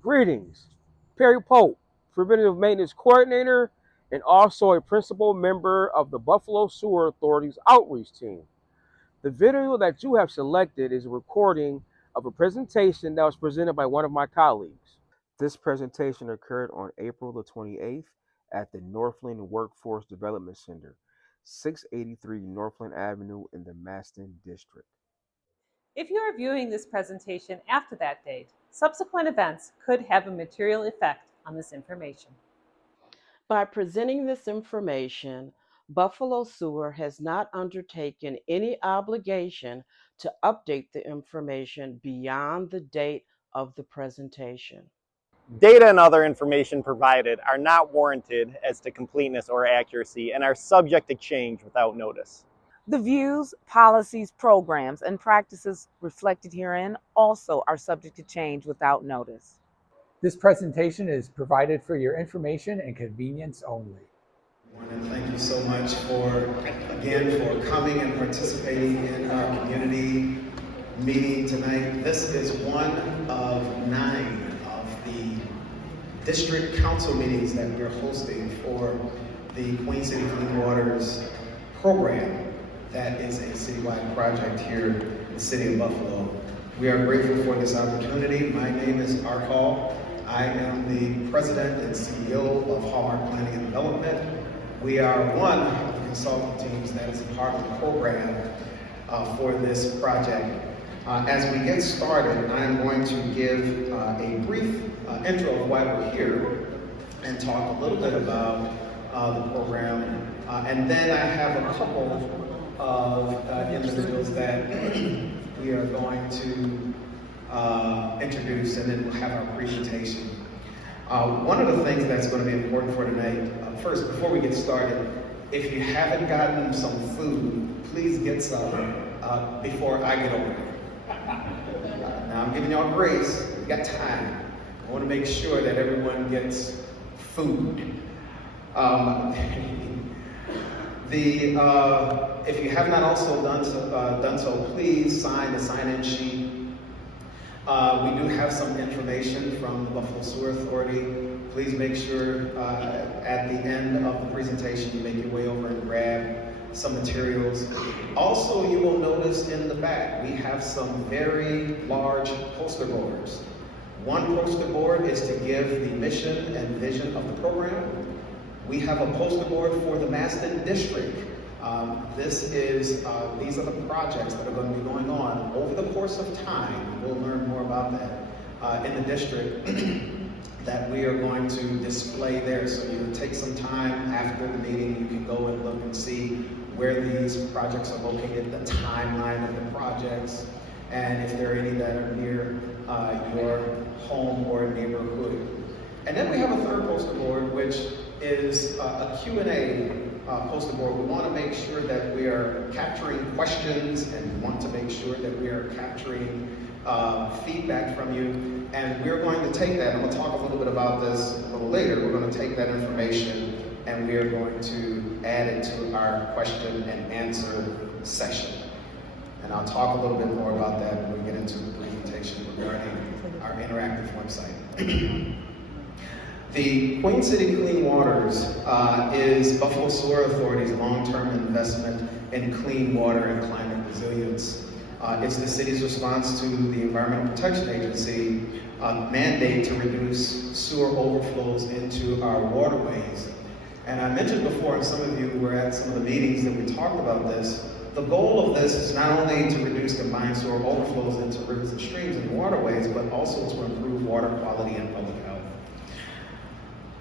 Greetings. Perry Pope, Preventative Maintenance Coordinator and also a principal member of the Buffalo Sewer Authority's outreach team. The video that you have selected is a recording of a presentation that was presented by one of my colleagues. This presentation occurred on April the 28th at the Northland Workforce Development Center, 683 Northland Avenue in the Masten District. If you are viewing this presentation after that date, subsequent events could have a material effect on this information. By presenting this information, Buffalo Sewer has not undertaken any obligation to update the information beyond the date of the presentation. Data and other information provided are not warranted as to completeness or accuracy and are subject to change without notice. The views, policies, programs, and practices reflected herein also are subject to change without notice. This presentation is provided for your information and convenience only. And thank you so much for coming and participating in our community meeting tonight. This is one of 9 of the district council meetings that we're hosting for the Queen City Clean Waters program. That is a citywide project here in the city of Buffalo. We are grateful for this opportunity. My name is Art Hall. I am the president and CEO of Hallmark Planning and Development. We are one of the consultant teams that is a part of the program for this project. As we get started, I am going to give a brief intro of why we're here and talk a little bit about the program. And then I have a couple of individuals that we are going to introduce, and then we'll have our presentation. One of the things that's going to be important for tonight, first, before we get started, if you haven't gotten some food, please get some before I get over there. Now, I'm giving y'all grace. We got time. I want to make sure that everyone gets food. If you have not also done so, please sign the sign-in sheet. We do have some information from the Buffalo Sewer Authority. Please make sure at the end of the presentation you make your way over and grab some materials. Also, you will notice in the back we have some very large poster boards. One poster board is to give the mission and vision of the program. We have a poster board for the Masten District. These are the projects that are going to be going on over the course of time. We'll learn more about that in the district that we are going to display there. So you can take some time after the meeting. You can go and look and see where these projects are located, the timeline of the projects, and if there are any that are near your home or neighborhood. And then we have a third poster board, which is a Q&A poster board. We want to make sure that we are capturing questions, and we want to make sure that we are capturing feedback from you. And we're going to take that, and we'll talk a little bit about this a little later. We're going to take that information and we are going to add it to our question and answer session. And I'll talk a little bit more about that when we get into the presentation regarding our interactive website. The Queen City Clean Waters is Buffalo Sewer Authority's long-term investment in clean water and climate resilience. It's the city's response to the Environmental Protection Agency mandate to reduce sewer overflows into our waterways. And I mentioned before, and some of you were at some of the meetings that we talked about this, the goal of this is not only to reduce combined sewer overflows into rivers and streams and waterways, but also to improve water quality and public health.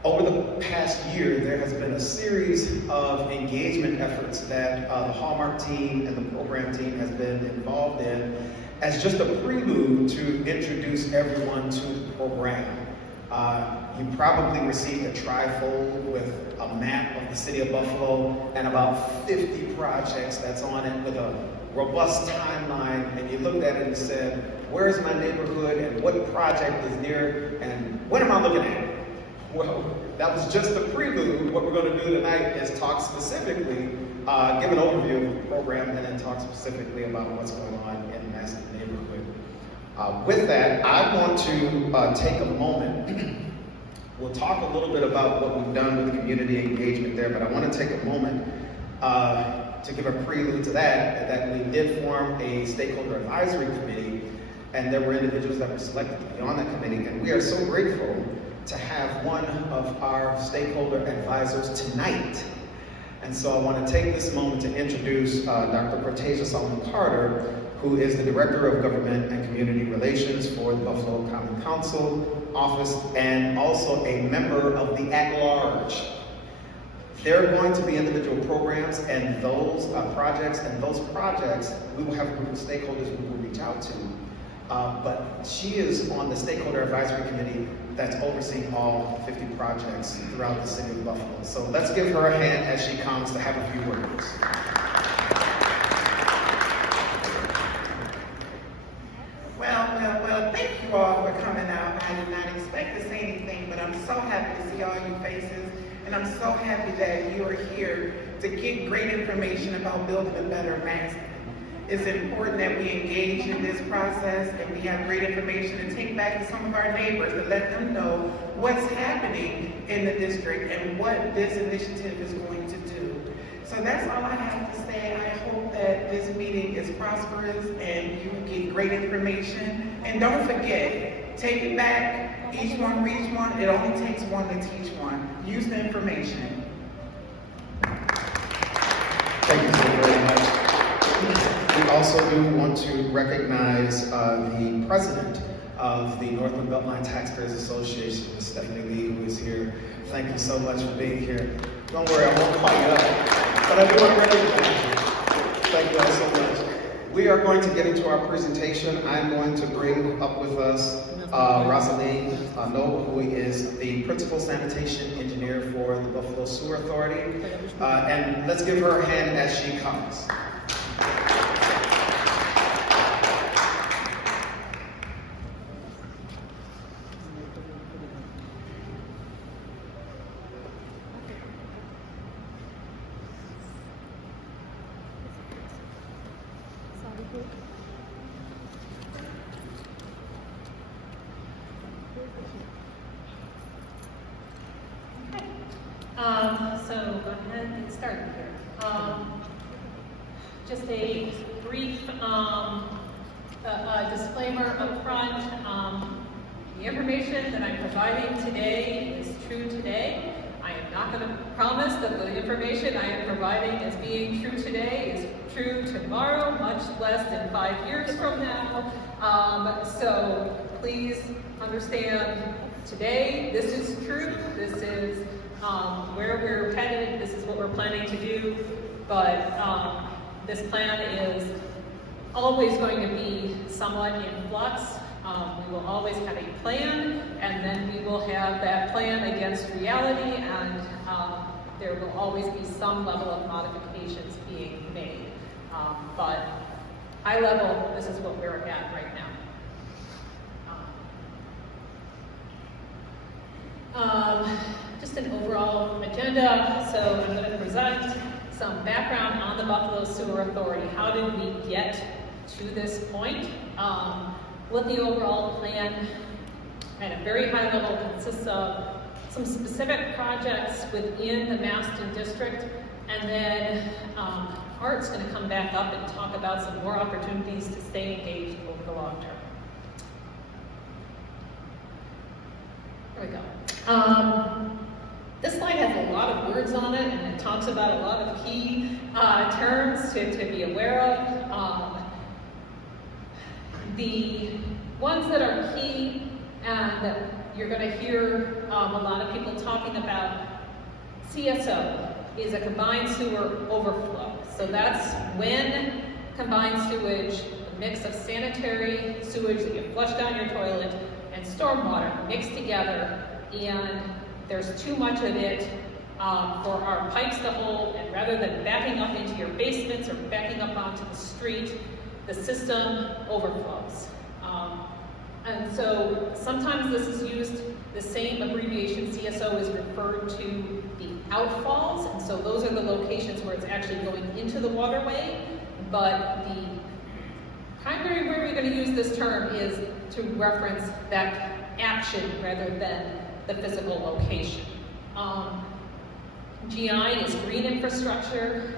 Over the past year, there has been a series of engagement efforts that the Hallmark team and the program team has been involved in as just a prelude to introduce everyone to the program. You probably received a trifold with a map of the city of Buffalo and about 50 projects that's on it with a robust timeline, and you looked at it and said, where's my neighborhood and what project is near and what am I looking at? Well, that was just the prelude. What we're going to do tonight is talk specifically, give an overview of the program, and then talk specifically about what's going on in the Masten neighborhood. With that, I want to take a moment. We'll talk a little bit about what we've done with the community engagement there, but I want to take a moment to give a prelude to that we did form a stakeholder advisory committee, and there were individuals that were selected to be on that committee, and we are so grateful to have one of our stakeholder advisors tonight. And so I want to take this moment to introduce Dr. Cortasia Solomon Carter, who is the Director of Government and Community Relations for the Buffalo Common Council office, and also a member of the at-large. There are going to be individual programs and those projects, we will have a group of stakeholders we will reach out to. But she is on the Stakeholder Advisory Committee that's overseeing all 50 projects throughout the city of Buffalo. So let's give her a hand as she comes to have a few words. Well, thank you all for coming out. I did not expect to say anything, but I'm so happy to see all your faces, and I'm so happy that you are here to get great information about building a better Masten. It's important that we engage in this process and we have great information to take back to some of our neighbors to let them know what's happening in the district and what this initiative is going to do. So that's all I have to say. I hope that this meeting is prosperous and you get great information. And don't forget, take it back, each one reach one. It only takes one to teach one. Use the information. Thank you so very much. We also do want to recognize the president of the Northland Beltline Taxpayers Association, Ms. Stephanie Lee, who is here. Thank you so much for being here. Don't worry, I won't call you up, but I do want to recognize you. Thank you all so much. We are going to get into our presentation. I'm going to bring up with us Rosaline Noble, who is the Principal Sanitation Engineer for the Buffalo Sewer Authority. And let's give her a hand as she comes. So go ahead and start here. Just a brief disclaimer up front. The information that I'm providing today is true today. I am not going to promise that the information I am providing as being true today is true tomorrow, much less than 5 years from now. So please understand, today this is true. This is where we're headed. This is what we're planning to do. But this plan is always going to be somewhat in flux. We will always have a plan, and then we will have that plan against reality, and there will always be some level of modifications being made. But high level, this is what we're at right now. Just an overall agenda. So I'm going to present some background on the Buffalo Sewer Authority. How did we get to this point? What the overall plan at a very high level consists of: some specific projects within the Masten District, and then Art's going to come back up and talk about some more opportunities to stay engaged over the long term. There we go. This slide has a lot of words on it, and it talks about a lot of key terms to be aware of. The ones that are key, and that you're going to hear a lot of people talking about, CSO is a combined sewer overflow. So that's when combined sewage, a mix of sanitary sewage that you flush down your toilet and stormwater mixed together, and there's too much of it for our pipes to hold, and rather than backing up into your basements or backing up onto the street, the system overflows. And so sometimes this is used, the same abbreviation CSO is referred to the outfalls, and so those are the locations where it's actually going into the waterway, but the primary way we're going to use this term is to reference that action rather than the physical location. GI is green infrastructure,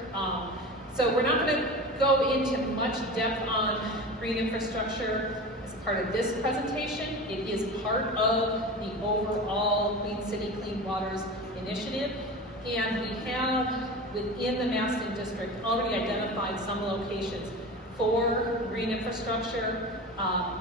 so we're not going to go into much depth on green infrastructure as part of this presentation. It is part of the overall Clean City, Clean Waters initiative, and we have within the Masten District already identified some locations for green infrastructure.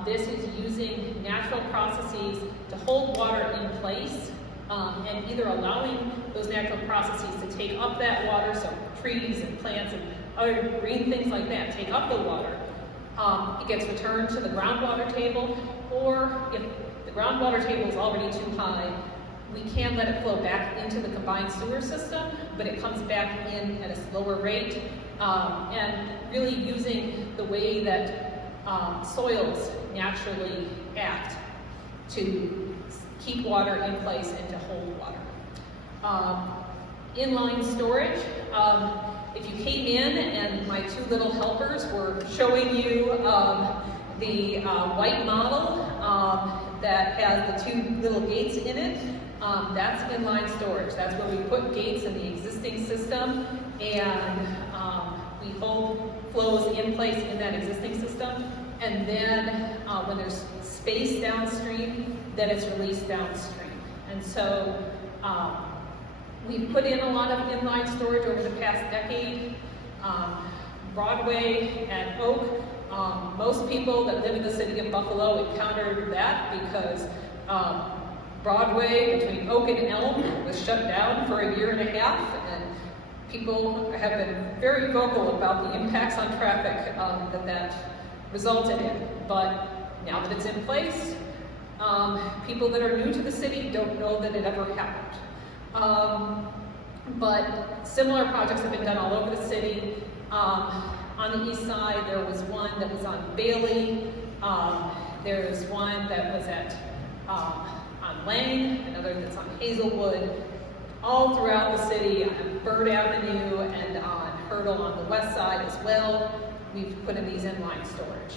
This is using natural processes to hold water in place and either allowing those natural processes to take up that water, so trees and plants and other green things like that take up the water. It gets returned to the groundwater table, or if the groundwater table is already too high, we can let it flow back into the combined sewer system, but it comes back in at a slower rate, and really using the way that soils naturally act to keep water in place and to hold water. Inline storage. If you came in and my two little helpers were showing you the white model that has the two little gates in it, that's inline storage. That's where we put gates in the existing system, and we hold flows in place in that existing system. And then when there's space downstream, then it's released downstream. And so we've put in a lot of inline storage over the past decade. Broadway and Oak, most people that live in the city of Buffalo encountered that because Broadway between Oak and Elm was shut down for a year and a half, and people have been very vocal about the impacts on traffic that resulted in. But now that it's in place, people that are new to the city don't know that it ever happened. But similar projects have been done all over the city. On the east side, there was one that was on Bailey. There's one that was on Lane, another that's on Hazelwood. All throughout the city, on Bird Avenue and on Hurdle on the west side as well, we've put in these inline storage.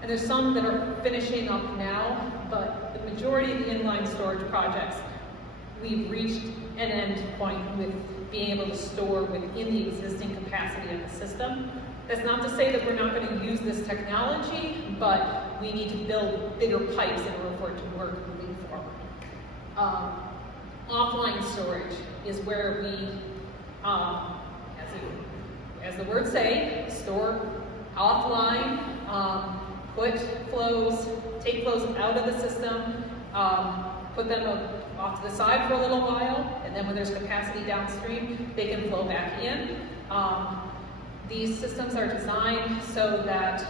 And there's some that are finishing up now, but the majority of the inline storage projects, we've reached an end point with being able to store within the existing capacity of the system. That's not to say that we're not going to use this technology, but we need to build bigger pipes in order for it to work moving forward. Offline storage is where we, as the words say, store offline, take flows out of the system, put them off to the side for a little while, and then when there's capacity downstream, they can flow back in. These systems are designed so that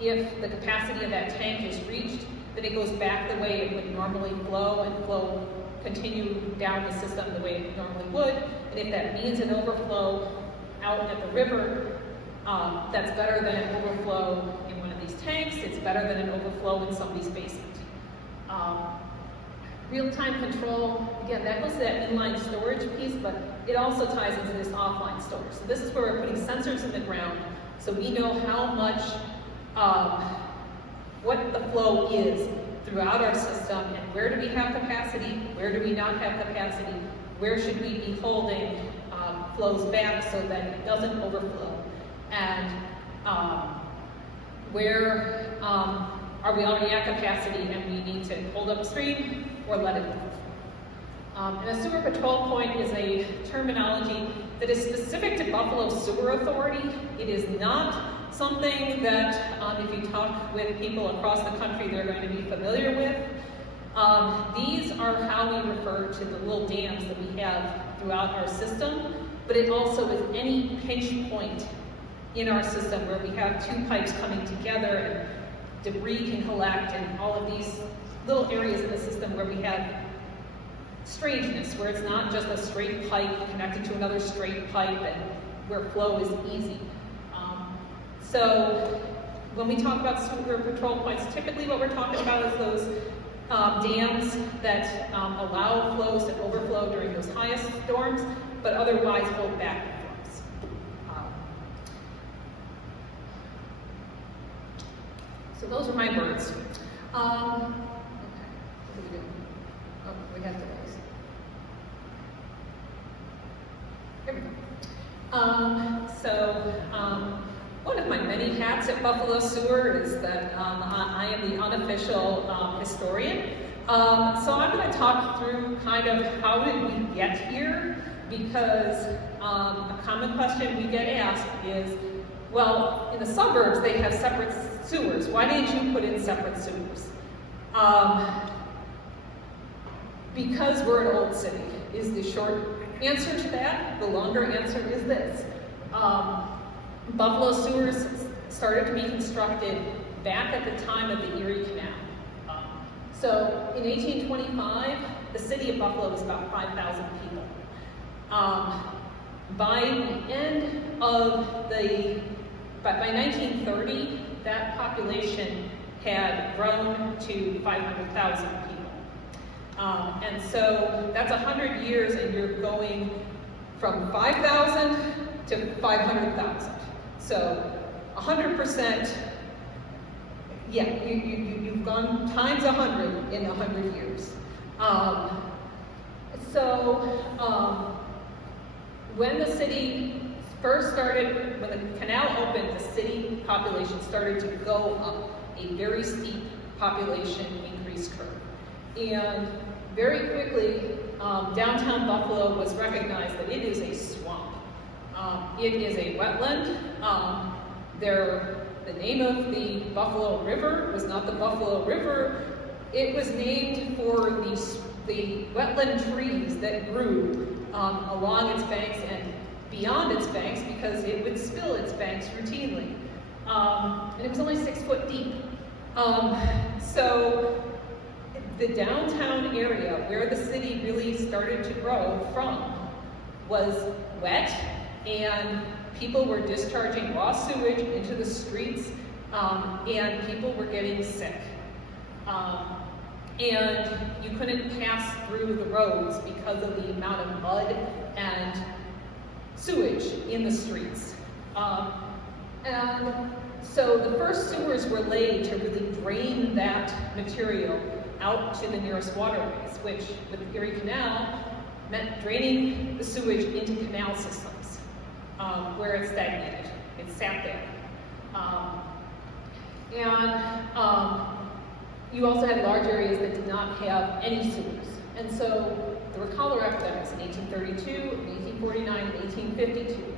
if the capacity of that tank is reached, then it goes back the way it would normally flow and continue down the system the way it normally would. And if that means an overflow out at the river, that's better than an overflow in one of these tanks. It's better than an overflow in somebody's basement. Real-time control, again, that goes to that inline storage piece, but it also ties into this offline storage. So this is where we're putting sensors in the ground, so we know how much, what the flow is throughout our system, and where do we have capacity, where do we not have capacity, where should we be holding flows back so that it doesn't overflow, and where are we already at capacity and we need to hold upstream or let it move. And a sewer patrol point is a terminology that is specific to Buffalo Sewer Authority. It is not something that if you talk with people across the country, they're going to be familiar with. These are how we refer to the little dams that we have throughout our system, but it also is any pinch point in our system where we have two pipes coming together and debris can collect, and all of these little areas in the system where we have strangeness, where it's not just a straight pipe connected to another straight pipe and where flow is easy. So when we talk about sewer patrol points, typically what we're talking about is those dams that allow flows to overflow during those highest storms, but otherwise hold back flows. So those are my words. Okay, what are we doing? Oh, we have delays. Here we go. One of my many hats at Buffalo Sewer is that I am the unofficial historian. So I'm going to talk through kind of how did we get here, because a common question we get asked is, well, in the suburbs they have separate sewers. Why didn't you put in separate sewers? Because we're an old city is the short answer to that. The longer answer is this. Buffalo sewers started to be constructed back at the time of the Erie Canal. So in 1825, the city of Buffalo was about 5,000 people. By the end of by 1930, that population had grown to 500,000 people. And so that's 100 years, and you're going from 5,000 to 500,000. So 100%, yeah, you've gone times 100 in 100 years. When the city first started, when the canal opened, the city population started to go up a very steep population increase curve. And very quickly, downtown Buffalo was recognized that it is a swamp. It is a wetland. The name of the Buffalo River was not the Buffalo River. It was named for the wetland trees that grew along its banks and beyond its banks, because it would spill its banks routinely. And it was only 6 foot deep. So the downtown area where the city really started to grow from was wet, and people were discharging raw sewage into the streets, and people were getting sick. And you couldn't pass through the roads because of the amount of mud and sewage in the streets. And so the first sewers were laid to really drain that material out to the nearest waterways, which with the Erie Canal meant draining the sewage into canal systems, where it stagnated. It sat there. You also had large areas that did not have any sewers. And so there were cholera epidemics in 1832, in 1849, and 1852.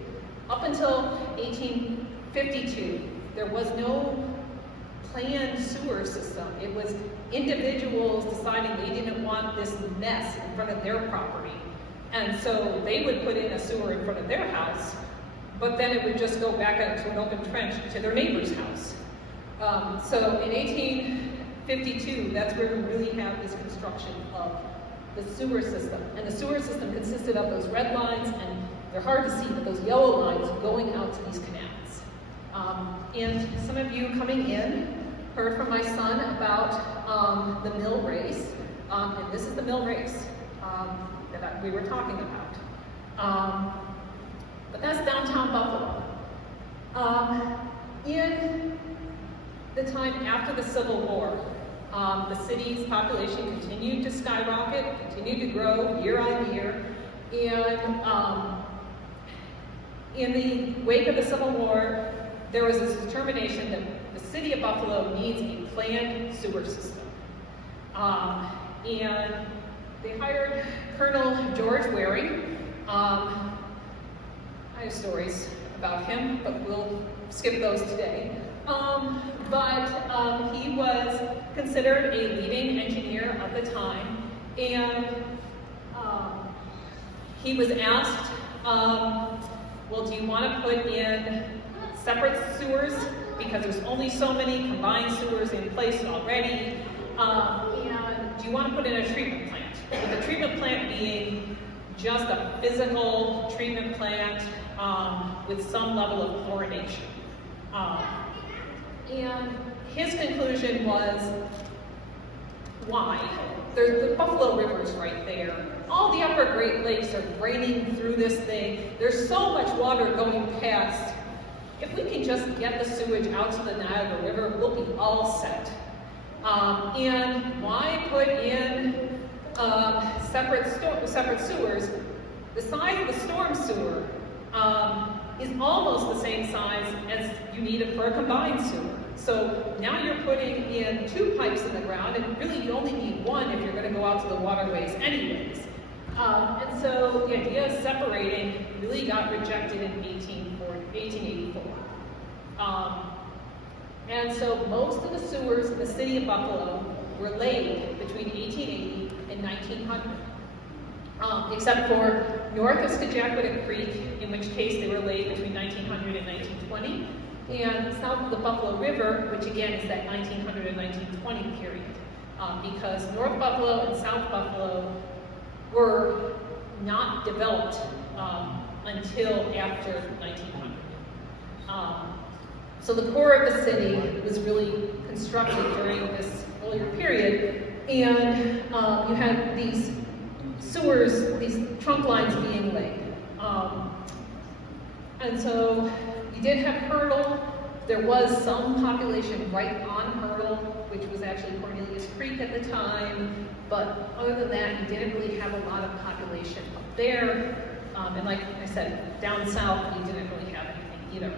Up until 1852, there was no planned sewer system. It was individuals deciding they didn't want this mess in front of their property. And so they would put in a sewer in front of their house, but then it would just go back out to an open trench to their neighbor's house. So in 1852, that's where we really have this construction of the sewer system. And the sewer system consisted of those red lines, and they're hard to see, but those yellow lines going out to these canals. And some of you coming in heard from my son about the mill race, and this is the mill race that we were talking about. But that's downtown Buffalo. In the time after the Civil War, the city's population continued to skyrocket, continued to grow year on year, and in the wake of the Civil War, there was this determination that the city of Buffalo needs a planned sewer system. And they hired Colonel George Waring. I have stories about him, but we'll skip those today. But he was considered a leading engineer at the time, and he was asked, well, do you want to put in separate sewers, because there's only so many combined sewers in place already, and do you want to put in a treatment plant? With the treatment plant being just a physical treatment plant with some level of chlorination. And his conclusion was, why? The Buffalo River's right there. All the upper Great Lakes are draining through this thing. There's so much water going past if we can just get the sewage out to the Niagara River, we'll be all set. And why put in separate sewers? The size of the storm sewer is almost the same size as you need it for a combined sewer. So now you're putting in 2 pipes in the ground, and really you only need 1 if you're going to go out to the waterways anyways. And so the idea of separating really got rejected in 1884. And so most of the sewers in the city of Buffalo were laid between 1880 and 1900. Except for north of Scajaquada Creek, in which case they were laid between 1900 and 1920, and south of the Buffalo River, which again is that 1900 and 1920 period, because North Buffalo and South Buffalo were not developed until after 1900. So the core of the city was really constructed during this earlier period, and you had these sewers, these trunk lines being laid. And so you did have Hurdle. There was some population right on Hurdle, which was actually Cornelius Creek at the time, but other than that, you didn't really have a lot of population up there. And like I said, down south, you didn't really have anything either.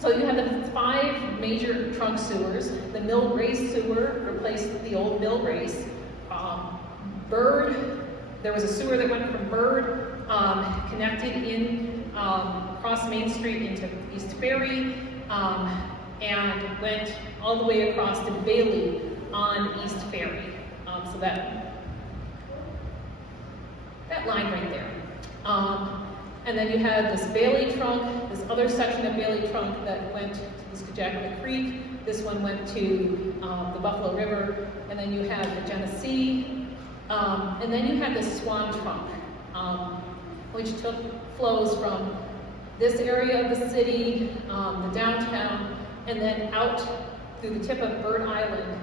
So you had the 5 major trunk sewers. The Mill Race sewer replaced the old Mill Race. Bird, there was a sewer that went from Bird, connected in across Main Street into East Ferry, and went all the way across to Bailey on East Ferry. So that line right there. And then you had this Bailey trunk, this other section of Bailey trunk that went to the Scajaquada Creek. This one went to the Buffalo River, and then you had the Genesee. And then you had the Swan Trunk, which took flows from this area of the city, the downtown, and then out through the tip of Bird Island,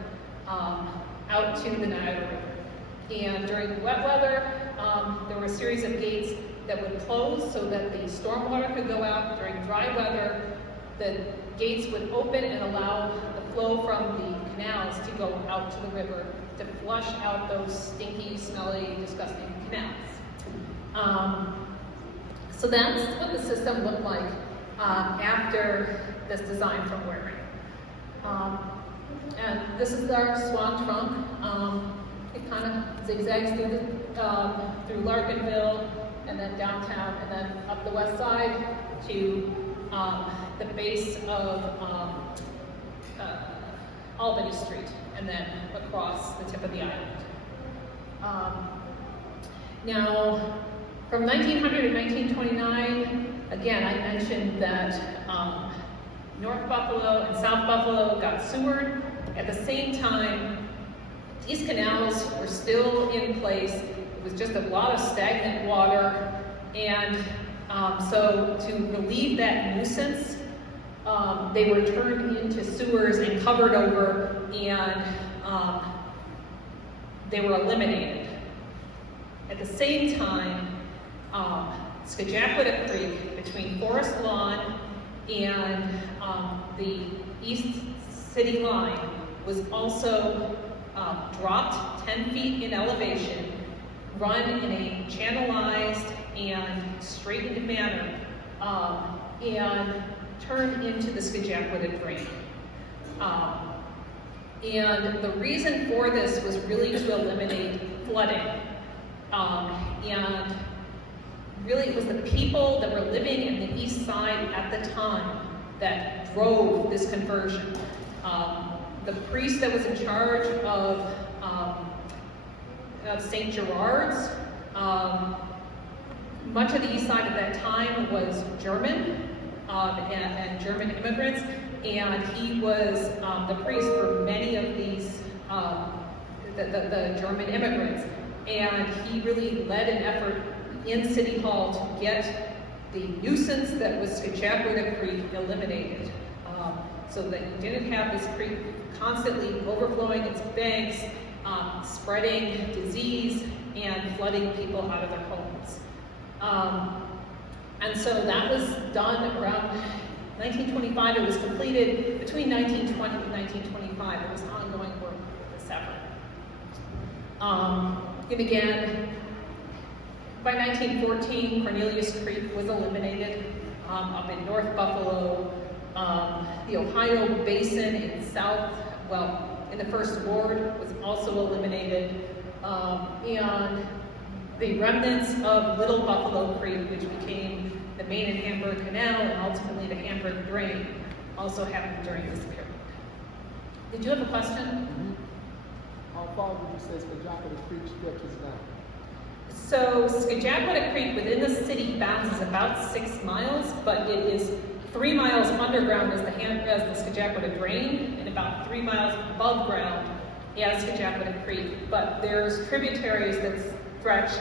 out to the Niagara River. And during wet weather, there were a series of gates that would close so that the stormwater could go out. During dry weather, the gates would open and allow the flow from the canals to go out to the river to flush out those stinky, smelly, disgusting canals. So that's what the system looked like after this design from Waring. And this is our Swan Trunk. It kind of zigzags through Larkinville, and then downtown, and then up the west side to the base of Albany Street, and then across the tip of the island. Now, from 1900 to 1929, again, I mentioned that North Buffalo and South Buffalo got sewered. At the same time, these canals were still in place. It was just a lot of stagnant water, and so to relieve that nuisance, they were turned into sewers and covered over, and they were eliminated. At the same time, Scajaquada Creek, between Forest Lawn and the East City line, was also dropped 10 feet in elevation, run in a channelized and straightened manner, and turned into the Scajaquada Drain. And the reason for this was really to eliminate flooding. And really it was the people that were living in the east side at the time that drove this conversion. The priest that was in charge of St. Gerard's, much of the east side at that time was German, and German immigrants, and he was the priest for many of these, the German immigrants. And he really led an effort in City Hall to get the nuisance that was Scajaquada Creek eliminated, so that you didn't have this creek constantly overflowing its banks, spreading disease and flooding people out of their homes. And so that was done around 1925. It was completed between 1920 and 1925. It was ongoing work with this effort. And again, by 1914, Cornelius Creek was eliminated up in North Buffalo. The Ohio Basin in in the First Ward was also eliminated. And the remnants of Little Buffalo Creek, which became the Main and Hamburg Canal and ultimately the Hamburg Drain, also happened during this period. Did you have a question? How far would you say Scajaquada Creek stretches now? So Scajaquada Creek within the city bounds is about 6 miles, but it is 3 miles underground as the Scajaquada Drain and about 3 miles above ground as Scajaquada Creek. But there's tributaries that stretch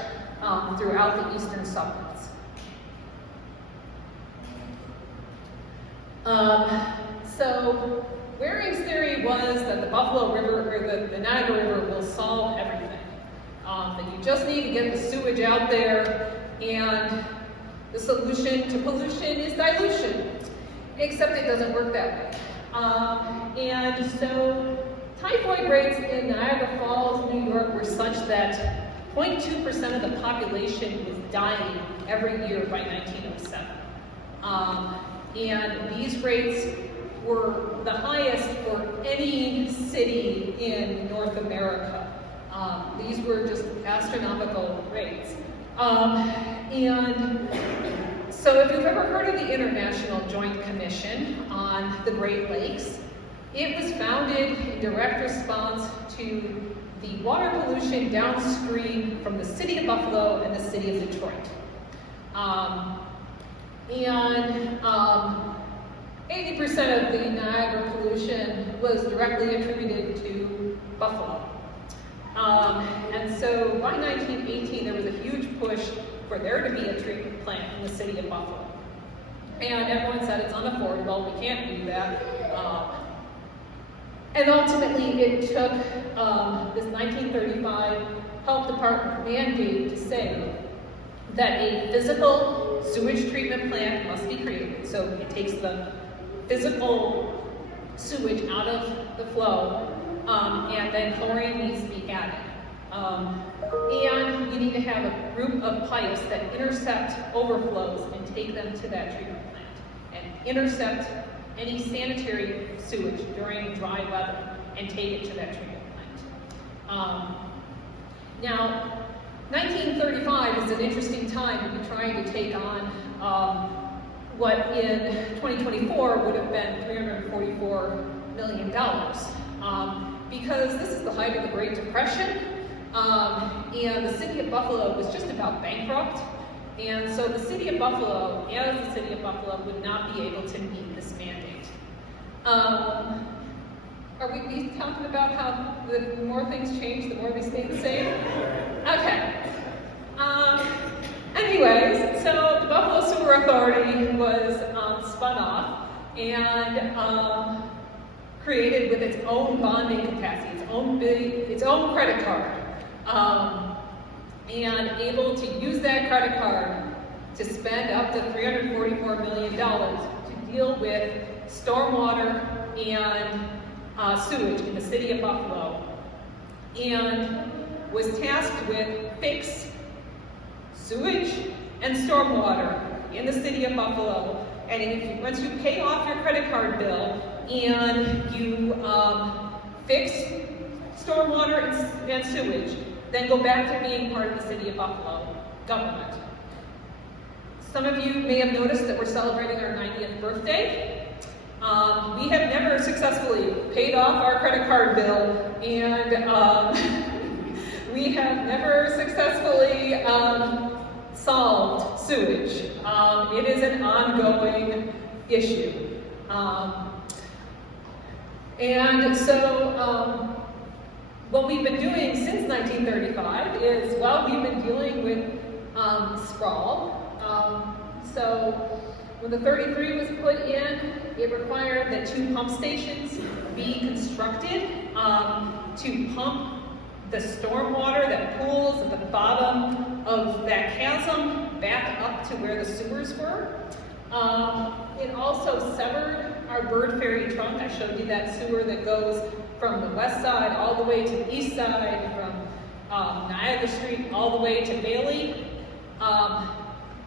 throughout the eastern suburbs. So Waring's theory was that the Buffalo River, or the Niagara River, will solve everything. That you just need to get the sewage out there, and the solution to pollution is dilution. Except it doesn't work that way. And so typhoid rates in Niagara Falls, New York, were such that 0.2% of the population was dying every year by 1907. And these rates were the highest for any city in North America. These were just astronomical rates. And so if you've ever heard of the International Joint Commission on the Great Lakes, it was founded in direct response to the water pollution downstream from the city of Buffalo and the city of Detroit. 80% of the Niagara pollution was directly attributed to Buffalo. And so by 1918, there was a huge push for there to be a treatment plant in the city of Buffalo. And everyone said it's unaffordable, we can't do that. And ultimately it took this 1935 Health Department mandate to say that a physical sewage treatment plant must be created. So it takes the physical sewage out of the flow, and then chlorine needs to be added. And you need to have a group of pipes that intercept overflows and take them to that treatment plant, and intercept any sanitary sewage during dry weather and take it to that treatment plant. Now, 1935 is an interesting time to be trying to take on what in 2024 would have been $344 million. Because this is the height of the Great Depression, and the city of Buffalo was just about bankrupt. And so the city of Buffalo, as the city of Buffalo, would not be able to meet this mandate. Are we talking about how the more things change, the more they stay the same? Okay. Anyways, so the Buffalo Sewer Authority was spun off and created with its own bonding capacity, its own credit card, and able to use that credit card to spend up to $344 million to deal with stormwater and sewage in the city of Buffalo, and was tasked with fix sewage and stormwater in the city of Buffalo. And once you pay off your credit card bill and you fix stormwater and sewage, then go back to being part of the city of Buffalo government. Some of you may have noticed that we're celebrating our 90th birthday. We have never successfully paid off our credit card bill, and we have never successfully solved sewage. It is an ongoing issue. And so what we've been doing since 1935 is, well, we've been dealing with sprawl. So when the 33 was put in, it required that 2 pump stations be constructed to pump the stormwater that pools at the bottom of that chasm back up to where the sewers were. It also severed our Bird Ferry trunk. I showed you that sewer that goes from the west side all the way to the east side, from Niagara Street all the way to Bailey.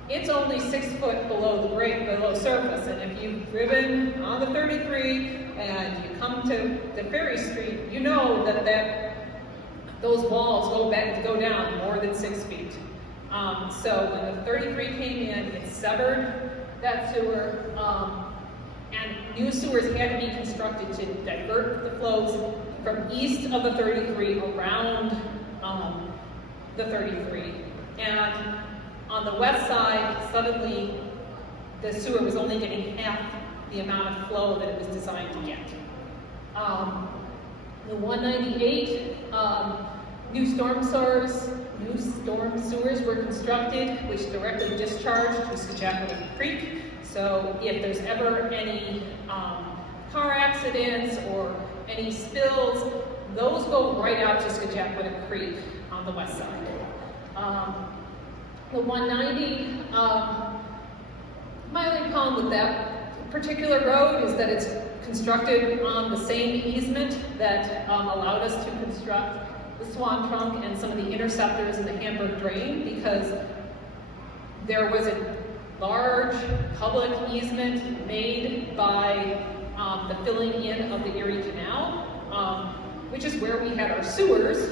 It's only 6 foot below below surface, and if you've driven on the 33 and you come to the Ferry Street, you know that those walls go down more than 6 feet. So when the 33 came in, it severed that sewer, and new sewers had to be constructed to divert the flows from east of the 33 around the 33. And on the west side, suddenly the sewer was only getting half the amount of flow that it was designed to get. The 198 new storm sewers were constructed, which directly discharge to Scajaquada Creek. So if there's ever any car accidents or any spills, those go right out to Scajaquada Creek on the west side. The 190, my only problem with that particular road is that it's constructed on the same easement that allowed us to construct the Swan Trunk and some of the interceptors in the Hamburg Drain, because there was a large public easement made by the filling in of the Erie Canal, which is where we had our sewers,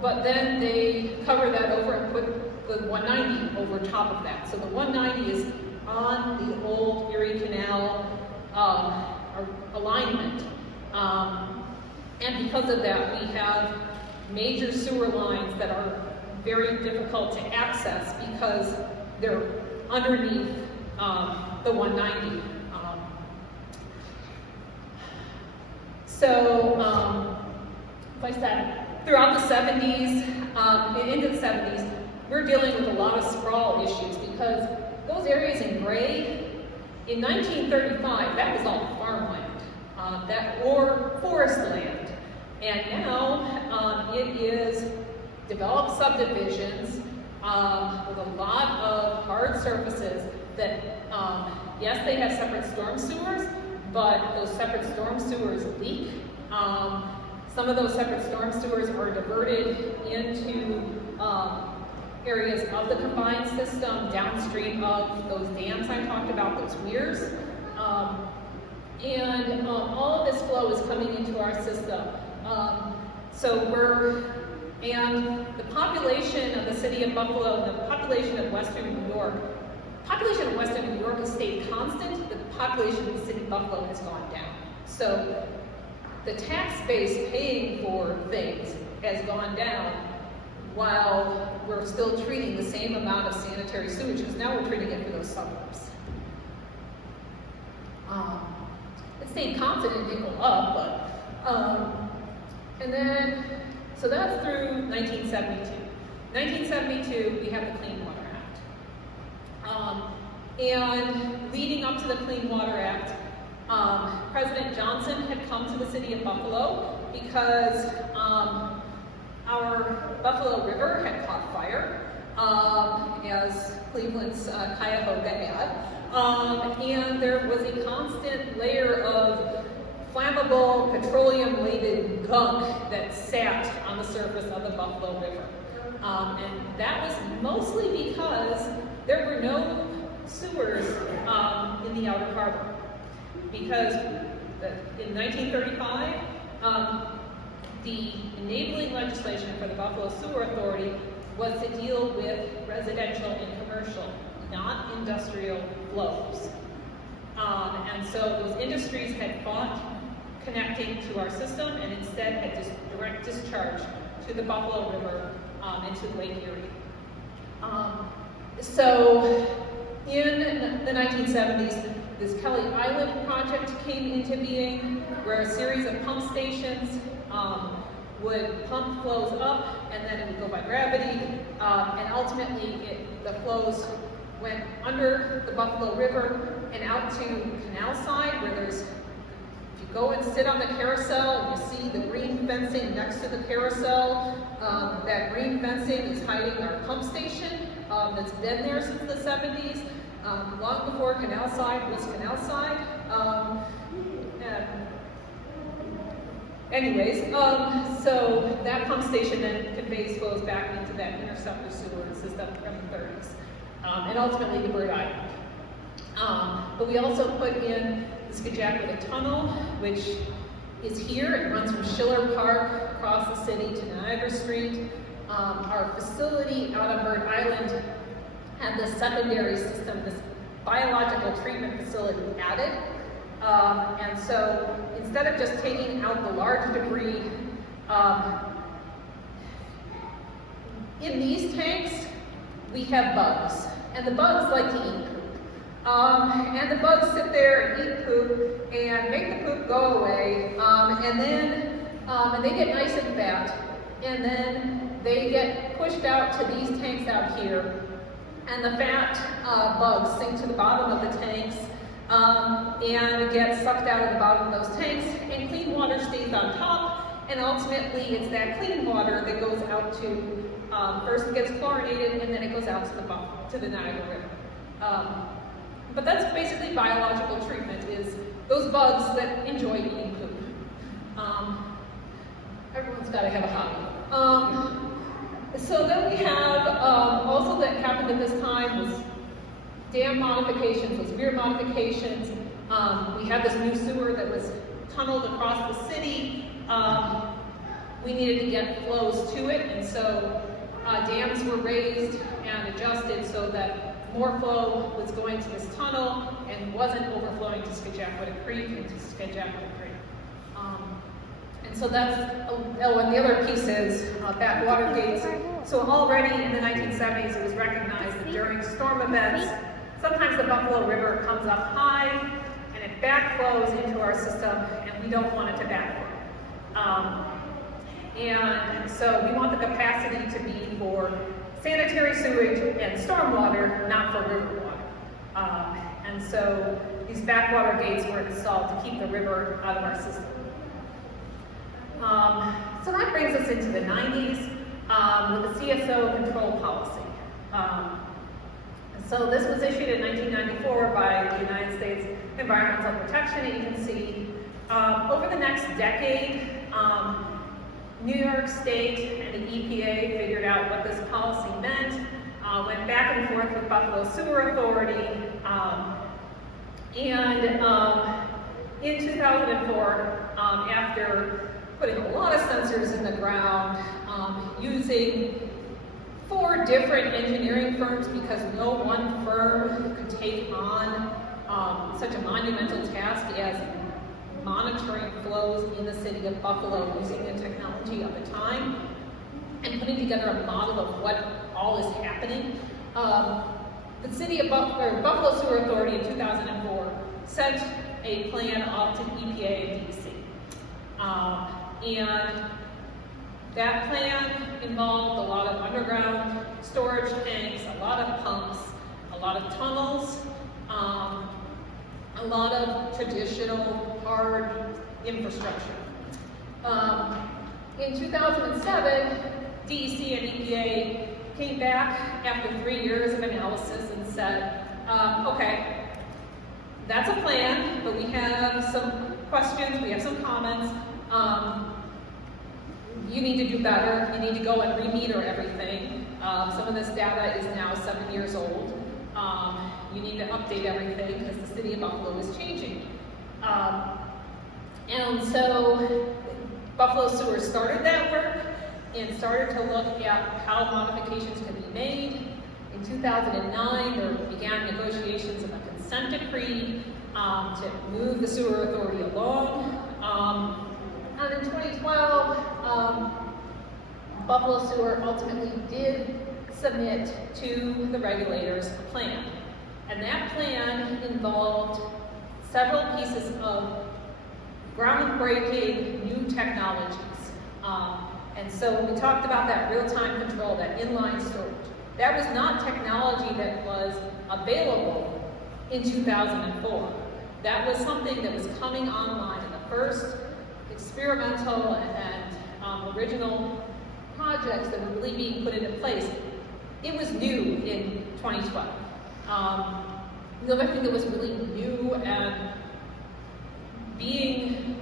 but then they covered that over and put the 190 over top of that. So the 190 is on the old Erie Canal alignment. And because of that, we have major sewer lines that are very difficult to access because they're underneath the 190. Like I said, throughout the 70s, into the 70s, we're dealing with a lot of sprawl issues because those areas in gray, in 1935, that was all farmland, or forest land. And now it is developed subdivisions with a lot of hard surfaces that, yes, they have separate storm sewers, but those separate storm sewers leak. Some of those separate storm sewers are diverted into areas of the combined system downstream of those dams I talked about, those weirs. And all of this flow is coming into our system. And the population of the city of Buffalo and the population of Western New York, has stayed constant, the population of the city of Buffalo has gone down. So the tax base paying for things has gone down while we're still treating the same amount of sanitary sewage, because now we're treating it for those suburbs. It stayed constant, it didn't go up, but, and then, so that's through 1972. 1972, we have the Clean Water Act. And leading up to the Clean Water Act, President Johnson had come to the city of Buffalo because our Buffalo River had caught fire, as Cleveland's Cuyahoga had. And there was a constant layer of flammable petroleum-laden gunk that sat on the surface of the Buffalo River. And that was mostly because there were no sewers in the Outer Harbor. Because in 1935, the enabling legislation for the Buffalo Sewer Authority was to deal with residential and commercial, not industrial flows. And so those industries had fought connecting to our system and instead had just direct discharge to the Buffalo River and to Lake Erie. So in the 1970s, this Kelly Island project came into being, where a series of pump stations would pump flows up, and then it would go by gravity, and ultimately the flows went under the Buffalo River and out to Canal Side, where there's If you go and sit on the carousel and you see the green fencing next to the carousel, that green fencing is hiding our pump station that's been there since the 70s, long before Canal Side was Canal Side. So that pump station then conveys flows back into that interceptor sewer system from the 30s, and ultimately to Bird Island. But we also put in the Scajaquada Tunnel, which is here. It runs from Schiller Park across the city to Niagara Street. Our facility out on Bird Island had this secondary system, this biological treatment facility added. And so instead of just taking out the large debris, in these tanks, we have bugs. And the bugs like to eat poop. And the bugs sit there and eat poop and make the poop go away. And they get nice and fat. And then they get pushed out to these tanks out here. And the fat bugs sink to the bottom of the tanks and get sucked out of the bottom of those tanks. And clean water stays on top. And ultimately, it's that clean water that goes out to, first it gets chlorinated and then it goes out to the Niagara River. But that's basically biological treatment, is those bugs that enjoy eating poop. Everyone's got to have a hobby. So then we have, also that happened at this time was dam modifications, was weir modifications. We had this new sewer that was tunneled across the city. We needed to get flows to it, and so dams were raised and adjusted so that more flow was going to this tunnel and wasn't overflowing to Scajaquada Creek and to Scajaquada Creek. And so that's, and the other piece is backwater gates. So already in the 1970s, it was recognized that during storm events, sometimes the Buffalo River comes up high and it backflows into our system, and we don't want it to backflow. And so we want the capacity to be for sanitary sewage and stormwater, not for river water. And so these backwater gates were installed to keep the river out of our system. So that brings us into the 90s with the CSO control policy. So this was issued in 1994 by the United States Environmental Protection Agency. Over the next decade, New York State and the EPA figured out what this policy meant, went back and forth with Buffalo Sewer Authority, and in 2004, after putting a lot of sensors in the ground, using 4 different engineering firms because no one firm could take on such a monumental task as monitoring flows in the city of Buffalo using the technology of the time and putting together a model of what all is happening. The city of Buffalo Sewer Authority in 2004 sent a plan off to the EPA and DC. And that plan involved a lot of underground storage tanks, a lot of pumps, a lot of tunnels, a lot of traditional hard infrastructure. In 2007, DEC and EPA came back after 3 years of analysis and said, okay, that's a plan, but we have some questions, we have some comments. You need to do better. You need to go and remeter everything. Some of this data is now 7 years old. You need to update everything because the city of Buffalo is changing. And so Buffalo Sewer started that work and started to look at how modifications could be made. In 2009, there began negotiations of a consent decree to move the sewer authority along. And in 2012, Buffalo Sewer ultimately did submit to the regulators a plan. And that plan involved several pieces of groundbreaking new technologies. And so when we talked about that real-time control, that inline storage, that was not technology that was available in 2004. That was something that was coming online in the first experimental and original projects that were really being put into place. It was new in 2012. The other thing that was really new and being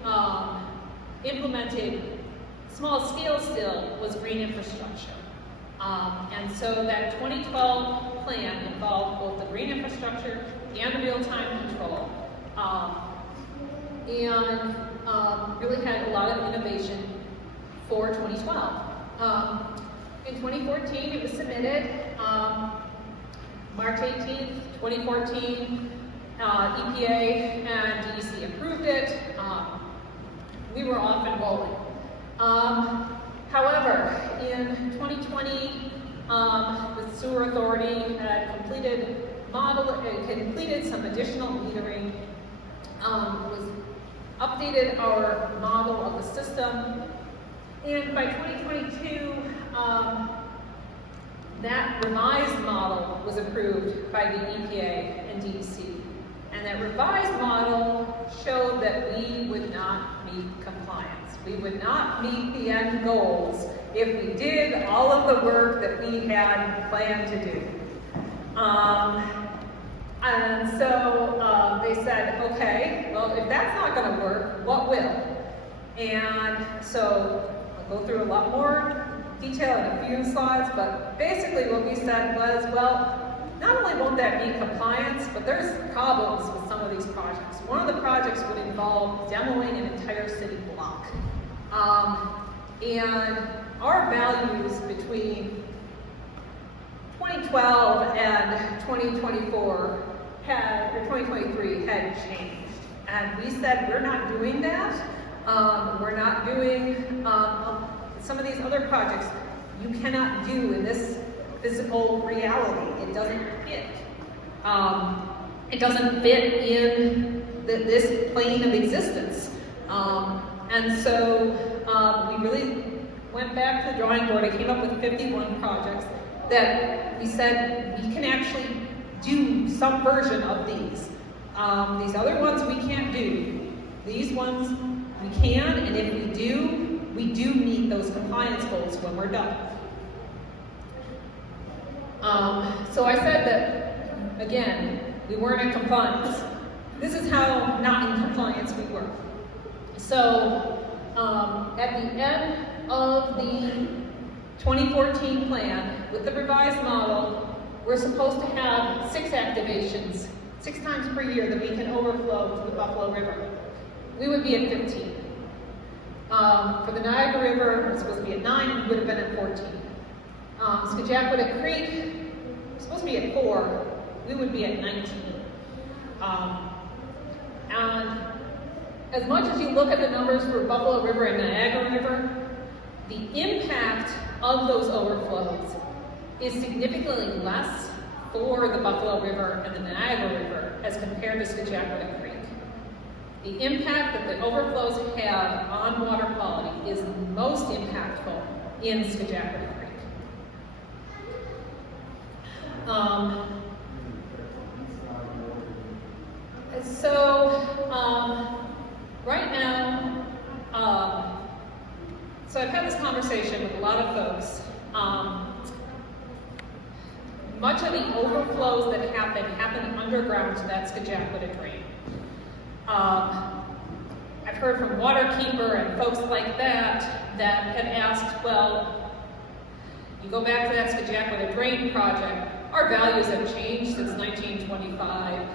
implemented small scale still was green infrastructure. And so that 2012 plan involved both the green infrastructure and the real-time control. And really had a lot of innovation for 2012. In 2014, it was submitted. March 18th, 2014, EPA and DEC approved it. We were off and rolling. However, in 2020, the Sewer Authority had completed some additional metering, updated our model of the system, and by 2022, that revised model was approved by the EPA and DEC. And that revised model showed that we would not meet compliance. We would not meet the end goals if we did all of the work that we had planned to do. And so they said, okay, well, if that's not going to work, what will? And so I'll go through a lot more detail in a few slides, but basically what we said was, well, not only won't that be compliance, but there's problems with some of these projects. One of the projects would involve demoing an entire city block. And our values between 2012 and 2024 or 2023 had changed. And we said, we're not doing that. We're not doing some of these other projects you cannot do in this physical reality. It doesn't fit. It doesn't fit in this plane of existence. And so we really went back to the drawing board and came up with 51 projects that we said we can actually do some version of these. These other ones we can't do. These ones we can, and if we do meet those compliance goals when we're done. So I said that, again, we weren't in compliance. This is how not in compliance we were. So at the end of the 2014 plan, with the revised model, we're supposed to have 6 activations, 6 times per year that we can overflow to the Buffalo River. We would be at 15. For the Niagara River, we're supposed to be at 9, we would have been at 14. Scajaquada Creek, we're supposed to be at 4, we would be at 19. And as much as you look at the numbers for Buffalo River and Niagara River, the impact of those overflows is significantly less for the Buffalo River and the Niagara River as compared to Scajaquada Creek. The impact that the overflows have on water quality is most impactful in Scajaquada Creek. Right now, so I've had this conversation with a lot of folks. Much of the overflows that happen underground to that Scajaquada drain. I've heard from Waterkeeper and folks like that have asked, well, you go back to that Scajaquada drain project, our values have changed since 1925.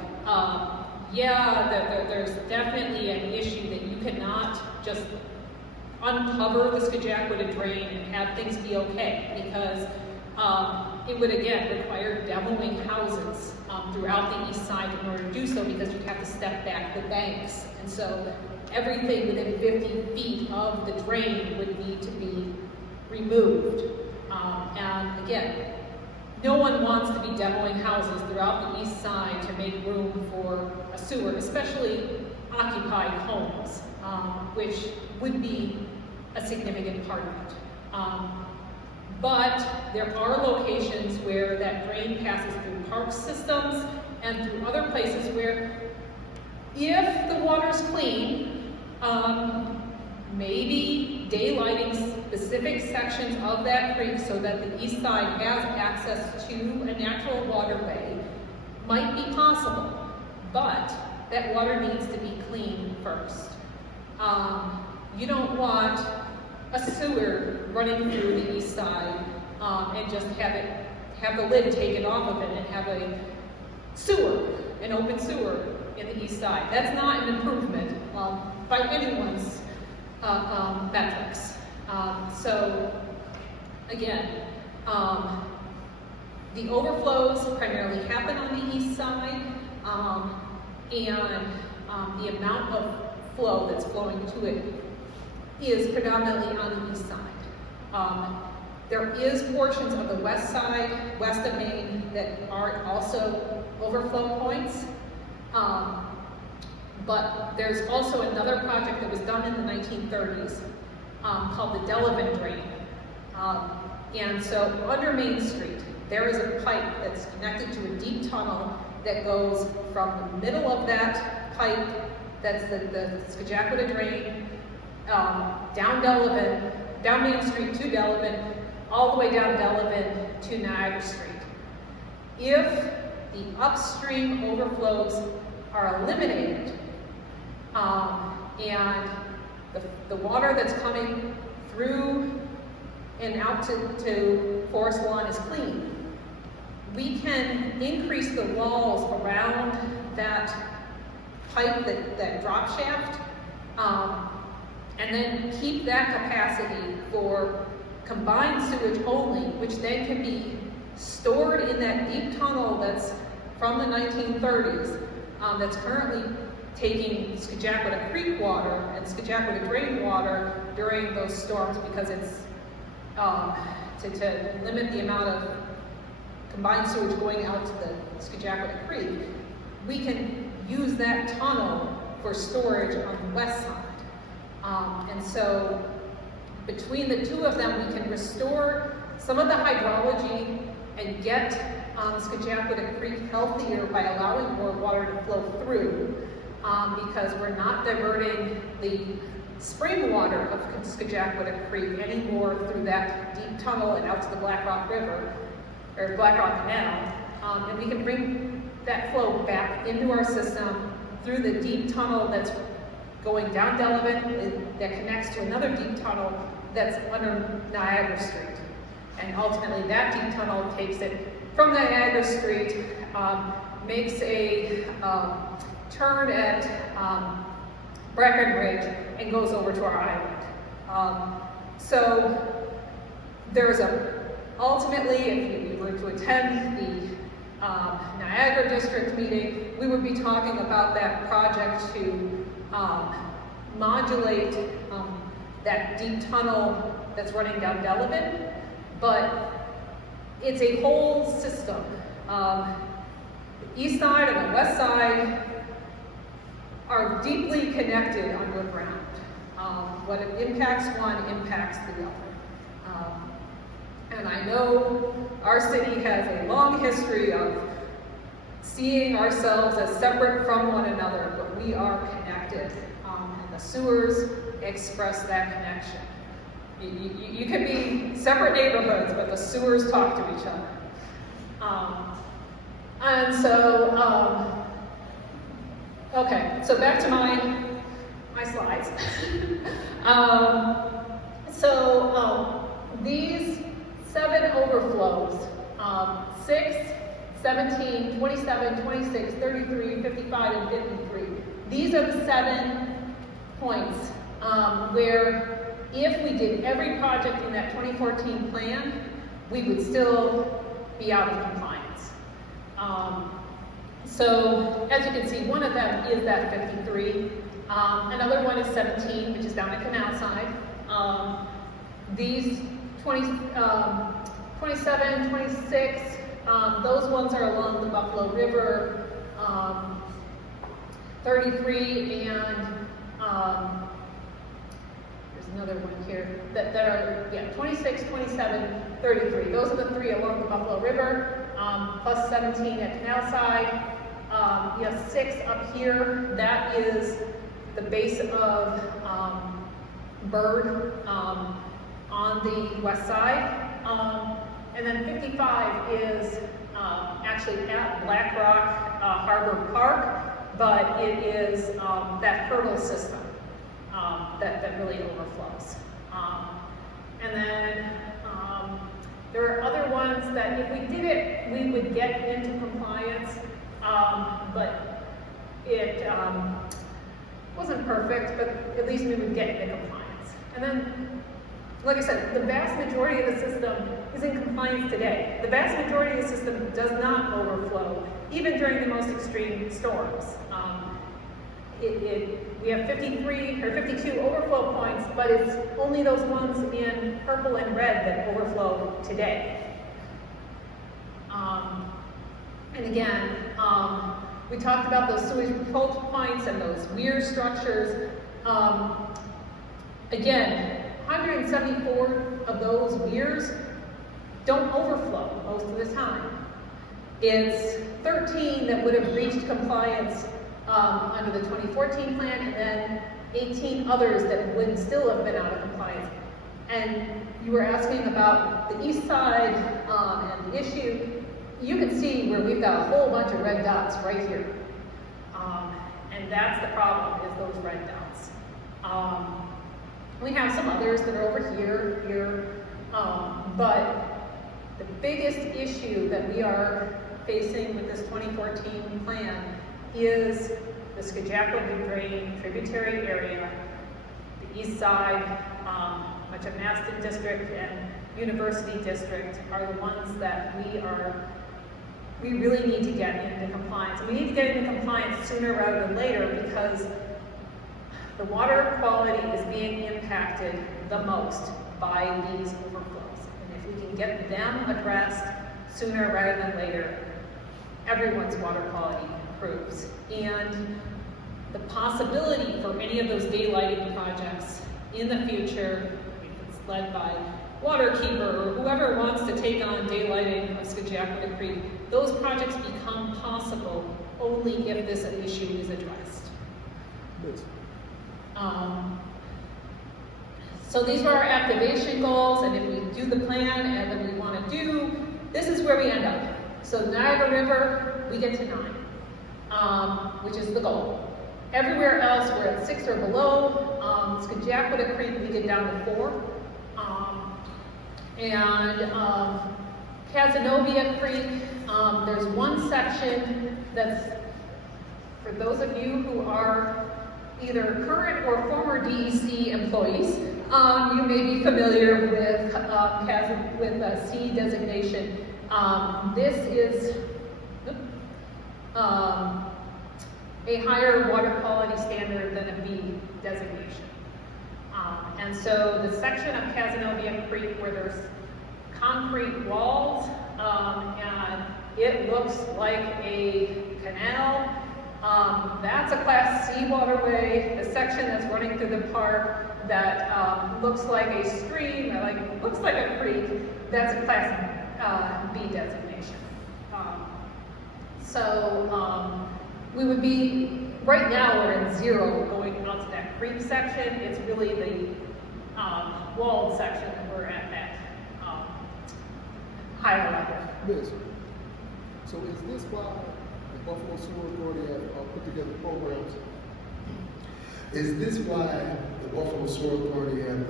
There's definitely an issue that you cannot just uncover the Scajaquada drain and have things be okay, because it would again require demoing houses throughout the east side in order to do so, because you'd have to step back the banks. And so everything within 50 feet of the drain would need to be removed. And again, no one wants to be demoing houses throughout the east side to make room for a sewer, especially occupied homes, which would be a significant part of it. But there are locations where that drain passes through park systems and through other places where, if the water's clean, Maybe daylighting specific sections of that creek so that the east side has access to a natural waterway might be possible, but that water needs to be cleaned first. You don't want a sewer running through the east side and just have the lid taken off of it and have a sewer, an open sewer in the east side. That's not an improvement by anyone's metrics. So again, the overflows primarily happen on the east side, and the amount of flow that's flowing to it is predominantly on the east side. There is portions of the west side, west of Main, that are also overflow points. But there's also another project that was done in the 1930s called the Delavan Drain. And so under Main Street, there is a pipe that's connected to a deep tunnel that goes from the middle of that pipe, that's the Scajaquada Drain, down Delavan, down Main Street to Delavan, all the way down Delavan to Niagara Street. If the upstream overflows are eliminated, and the water that's coming through and out to Forest Lawn is clean, we can increase the walls around that pipe, that drop shaft, and then keep that capacity for combined sewage only, which then can be stored in that deep tunnel that's from the 1930s, that's currently taking Scajaquada Creek water and Scajaquada Drain water during those storms, because it's to limit the amount of combined sewage going out to the Scajaquada Creek. We can use that tunnel for storage on the west side. And so between the two of them, we can restore some of the hydrology and get Scajaquada Creek healthier by allowing more water to flow through, because we're not diverting the spring water of Scajaquada Creek anymore through that deep tunnel and out to the Black Rock River, or Black Rock Canal. And we can bring that flow back into our system through the deep tunnel that's going down Delavan, that connects to another deep tunnel that's under Niagara Street. And ultimately that deep tunnel takes it from Niagara Street, makes a turn at Breckenridge, and goes over to our island. So there's ultimately, if you were to attend the Niagara District meeting, we would be talking about that project to modulate that deep tunnel that's running down Delavan, but it's a whole system. The east side and the west side are deeply connected underground. What impacts one impacts the other. And I know our city has a long history of seeing ourselves as separate from one another, but we are connected, and the sewers express that connection. You can be separate neighborhoods, but the sewers talk to each other. And so, okay, so back to my slides. These 7 overflows, 6, 17, 27, 26, 33, 55, and 53. These are the 7 points where if we did every project in that 2014 plan, we would still be out of compliance. So as you can see, one of them is that 53. Another one is 17, which is down the canal side. These 27, 26, those ones are along the Buffalo River. 33 and there's another one here that are, 26, 27, 33. Those are the 3 along the Buffalo River, plus 17 at canal side. 6 up here, that is the base of Bird on the west side. And then 55 is actually at Black Rock Harbor Park, but it is that hurdle system that really overflows. And then there are other ones that if we did it, we would get into compliance, but it wasn't perfect, but at least we would get into compliance. And then, like I said, the vast majority of the system is in compliance today. The vast majority of the system does not overflow, even during the most extreme storms. We have 53 or 52 overflow points, but it's only those ones in purple and red that overflow today. And again, we talked about those sewage control points and those weir structures. Again, 174 of those weirs don't overflow most of the time. It's 13 that would have reached compliance under the 2014 plan, and then 18 others that would still have been out of compliance. And you were asking about the east side and the issue. You can see where we've got a whole bunch of red dots right here. And that's the problem, is those red dots. We have some others that are over here, but the biggest issue that we are facing with this 2014 plan is the Scajaquada drain tributary area, the east side, much of Masten District and University District are the ones that we really need to get into compliance. We need to get into compliance sooner rather than later because the water quality is being impacted the most by these overflows. And if we can get them addressed sooner rather than later, everyone's water quality improves. And the possibility for any of those daylighting projects in the future, if it's led by Waterkeeper or whoever wants to take on daylighting of Scajaquada Creek, those projects become possible only if this issue is addressed. So these are our activation goals, and if we do the plan and then we want to do, this is where we end up. So Niagara River, we get to 9, which is the goal. Everywhere else, we're at 6 or below. Scajaquada Creek, we get down to 4. And Cazenovia Creek, there's one section that's, for those of you who are either current or former DEC employees, you may be familiar with a C designation. This is a higher water quality standard than a B designation. And so the section of Cazenovia Creek where there's concrete walls and it looks like a canal, that's a Class C waterway. The section that's running through the park that looks like a stream, looks like a creek, that's a Class B designation. We would be, right now we're at 0 going out to that creek section. It's really the walled section that we're at that higher level. Liz, so is this why the Buffalo Sewer Authority have put together programs? Is this why the Buffalo Sewer Authority have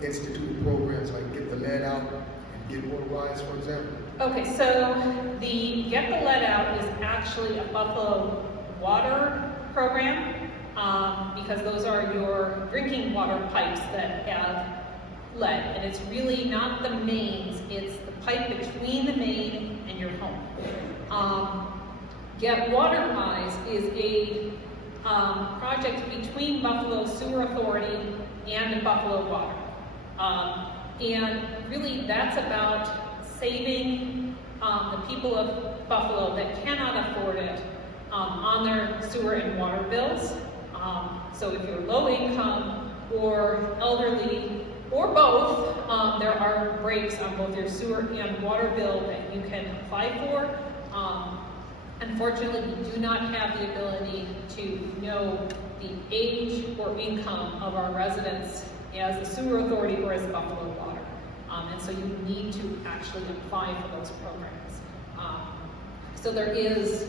instituted programs like Get the Lead Out and Get Water Rise, for example? Okay, so the Get the Lead Out is actually a Buffalo water program because those are your drinking water pipes that have lead, and it's really not the mains, it's the pipe between the main and your home. Get Water Rise is a project between Buffalo Sewer Authority and Buffalo Water. And really that's about saving the people of Buffalo that cannot afford it on their sewer and water bills. So if you're low income or elderly or both, there are breaks on both your sewer and water bill that you can apply for. Unfortunately, we do not have the ability to know the age or income of our residents as the sewer authority or as Buffalo Water. And so you need to actually apply for those programs. So there is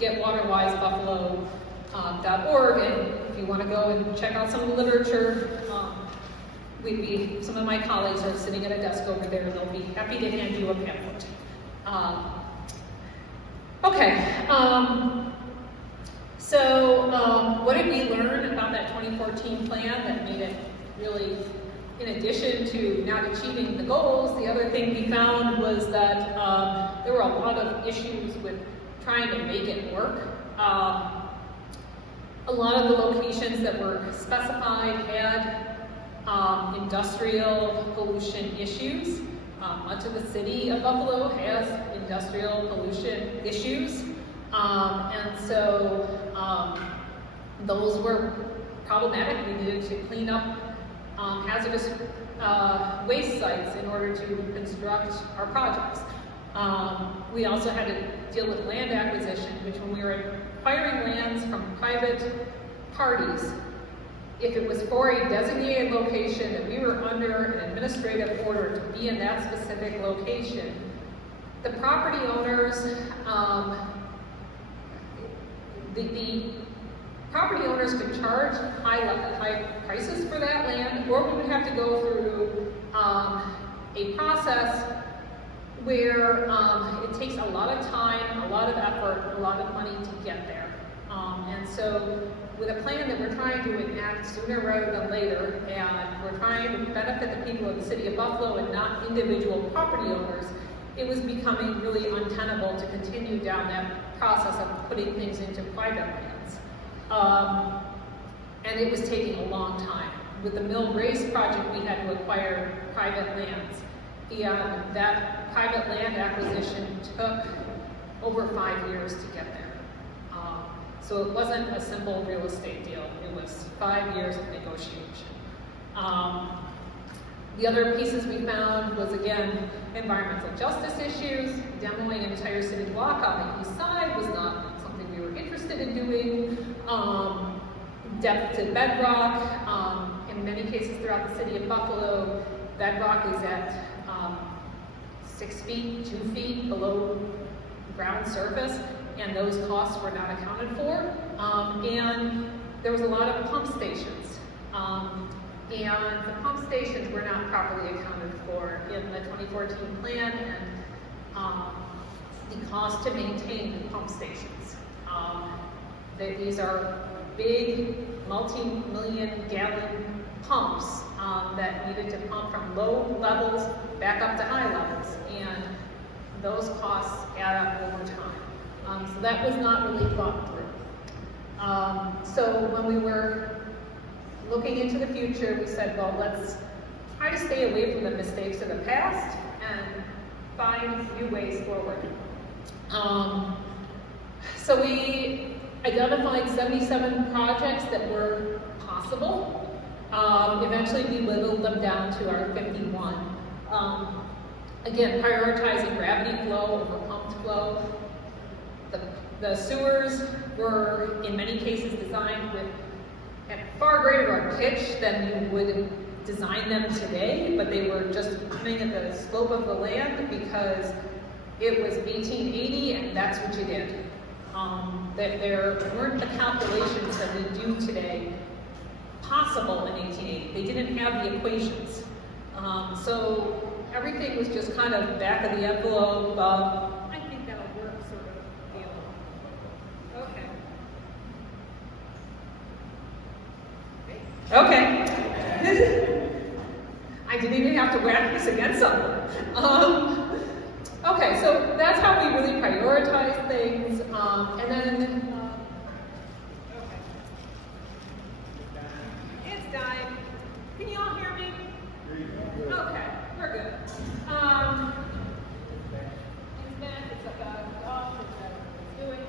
getwaterwisebuffalo.org, and if you want to go and check out some of the literature, some of my colleagues are sitting at a desk over there, and they'll be happy to hand you a pamphlet. So what did we learn about that 2014 plan that made it really, in addition to not achieving the goals, the other thing we found was that there were a lot of issues with trying to make it work. A lot of the locations that were specified had industrial pollution issues. Much of the city of Buffalo has industrial pollution issues. And so those were problematic. We needed to clean up hazardous waste sites in order to construct our projects. We also had to deal with land acquisition, which when we were acquiring lands from private parties, if it was for a designated location that we were under an administrative order to be in that specific location, the property owners, the property owners could charge high prices for that land, or we would have to go through a process where it takes a lot of time, a lot of effort, a lot of money to get there. And so with a plan that we're trying to enact sooner rather than later, and we're trying to benefit the people of the city of Buffalo and not individual property owners, it was becoming really untenable to continue down that process of putting things into private lands. And it was taking a long time. With the Mill Race project, we had to acquire private lands. And that private land acquisition took over 5 years to get there. So it wasn't a simple real estate deal. It was 5 years of negotiation. The other pieces we found was, again, environmental justice issues. Demoing an entire city block on the east side was not something we were interested in doing. Depth to bedrock. In many cases throughout the city of Buffalo, bedrock is at 6 feet, 2 feet below ground surface, and those costs were not accounted for. And there was a lot of pump stations. And the pump stations were not properly accounted for in the 2014 plan, and the cost to maintain the pump stations. These are big, multi-million gallon pumps that needed to pump from low levels back up to high levels, and those costs add up over time. So that was not really thought through. So when we were looking into the future, we said, well, let's try to stay away from the mistakes of the past and find new ways forward. So we identified 77 projects that were possible. Eventually we whittled them down to our 51. Again, prioritizing gravity flow over pumped flow. The sewers were, in many cases, designed with a far greater a pitch than you would design them today, but they were just coming at the slope of the land because it was 1880 and that's what you did. There weren't the calculations that we do today possible in 1880. They didn't have the equations. So everything was just kind of back of the envelope, I think that'll work sort of deal. Okay. I didn't even have to whack this against something. Okay, so that's how we really prioritize things. And then, it's dying. Can you all hear me? Okay, we're good. It's back, it's about off, it's doing.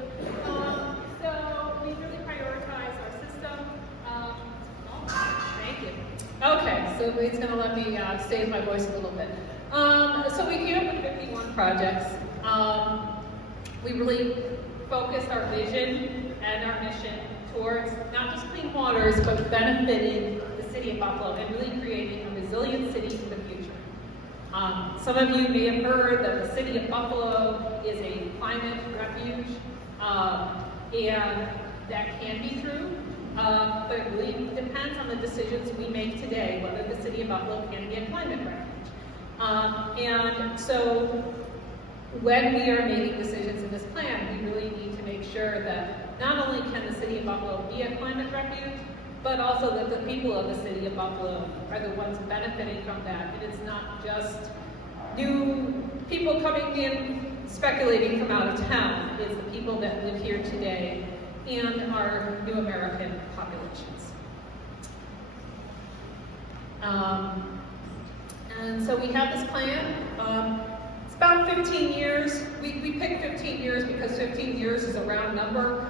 So we really prioritize our system. Thank you. Okay, so it's going to let me save my voice a little bit. So we came up with 51 projects. We really focus our vision and our mission towards not just clean waters, but benefiting the city of Buffalo and really creating a resilient city for the future. Some of you may have heard that the city of Buffalo is a climate refuge, and that can be true, but it really depends on the decisions we make today, whether the city of Buffalo can be a climate refuge. And so when we are making decisions in this plan, we really need to make sure that not only can the city of Buffalo be a climate refuge, but also that the people of the city of Buffalo are the ones benefiting from that. And it's not just new people coming in, speculating from out of town. It's the people that live here today and our new American populations. And so we have this plan. It's about 15 years. We picked 15 years because 15 years is a round number,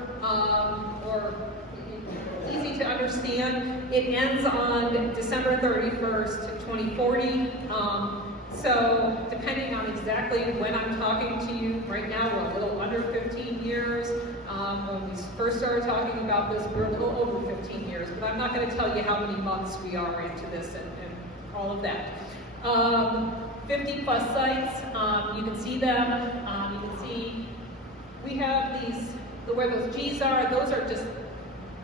or easy to understand. It ends on December 31st, 2040. So depending on exactly when I'm talking to you, right now we're a little under 15 years. When we first started talking about this, we're a little over 15 years, but I'm not going to tell you how many months we are into this and all of that. 50 plus sites, you can see them. You can see we have these, where those G's are, those are just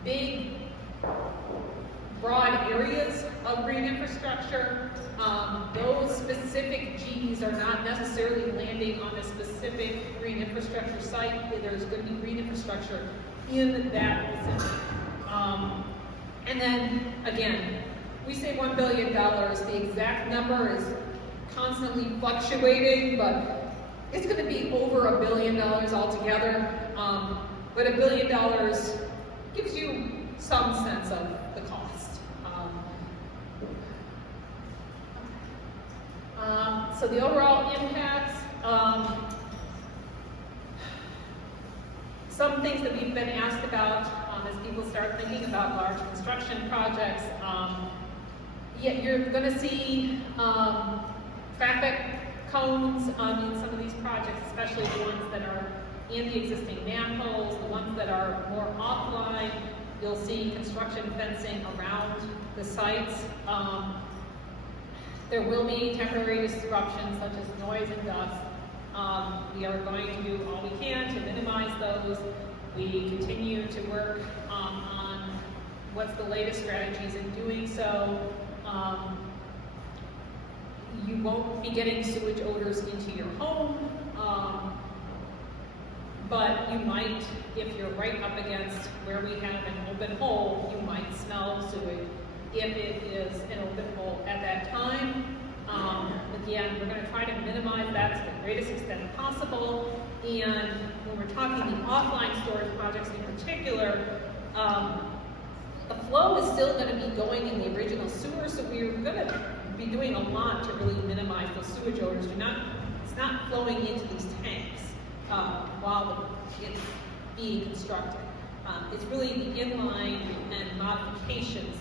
big, broad areas of green infrastructure. Those specific G's are not necessarily landing on a specific green infrastructure site. There's going to be green infrastructure in that vicinity. And then, again, we say $1 billion. The exact number is constantly fluctuating, but it's going to be over $1 billion altogether. But $1 billion gives you some sense of the cost. So the overall impacts, some things that we've been asked about as people start thinking about large construction projects. You're going to see traffic cones in some of these projects, especially the ones that are in the existing manholes, the ones that are more offline. You'll see construction fencing around the sites. There will be temporary disruptions such as noise and dust. We are going to do all we can to minimize those. We continue to work on what's the latest strategies in doing so. You won't be getting sewage odors into your home, but you might, if you're right up against where we have an open hole, you might smell sewage if it is an open hole at that time. Again, we're going to try to minimize that to the greatest extent possible. And when we're talking the offline storage projects in particular, the flow is still going to be going in the original sewer, so we're going to be doing a lot to really minimize those sewage odors. It's not flowing into these tanks while it's being constructed. It's really the inline and modifications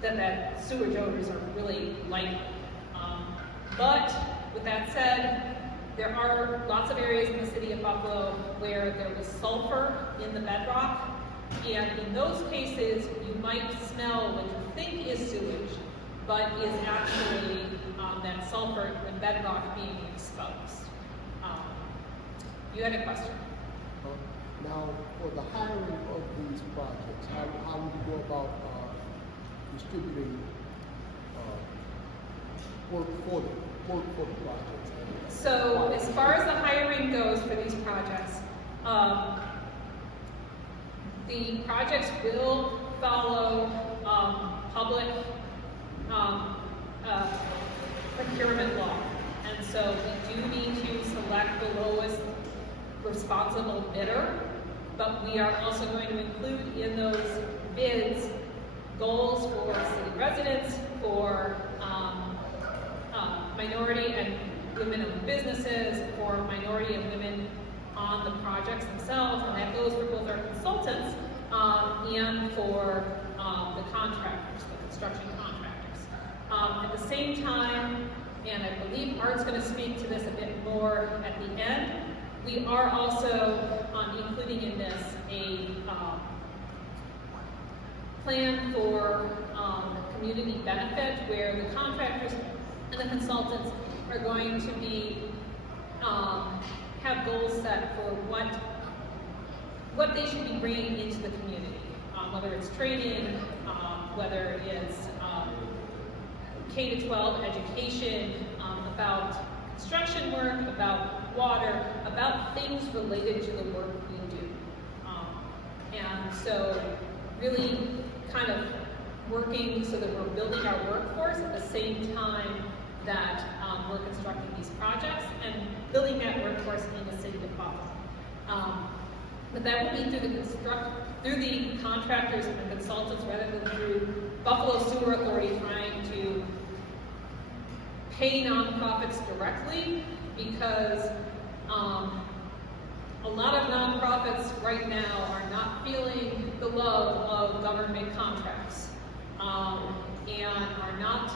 that sewage odors are really likely. But with that said, there are lots of areas in the city of Buffalo where there was sulfur in the bedrock, and in those cases, you might smell what you think is sewage, but is actually that sulfur in bedrock being exposed. You had a question? Now, for the hiring of these projects, how would you go about distributing work for the projects? So as far as the hiring goes for these projects, the projects will follow public procurement law. And so we do need to select the lowest responsible bidder, but we are also going to include in those bids goals for city residents, for minority and women-owned businesses, for minority and women on the projects themselves, and that goes for both our consultants and for the contractors, the construction contractors. At the same time, and I believe Art's going to speak to this a bit more at the end, We are also including in this a plan for community benefit, where the contractors and the consultants are going to be have goals set for what they should be bringing into the community, whether it's training, whether it's K-12 education, about construction work, about water, about things related to the work we do. And so really kind of working so that we're building our workforce at the same time that we're constructing these projects and building that workforce in the city of Buffalo. But that will be through the contractors and the consultants rather than through Buffalo Sewer Authority trying to pay nonprofits directly, because a lot of nonprofits right now are not feeling the love of government contracts and are not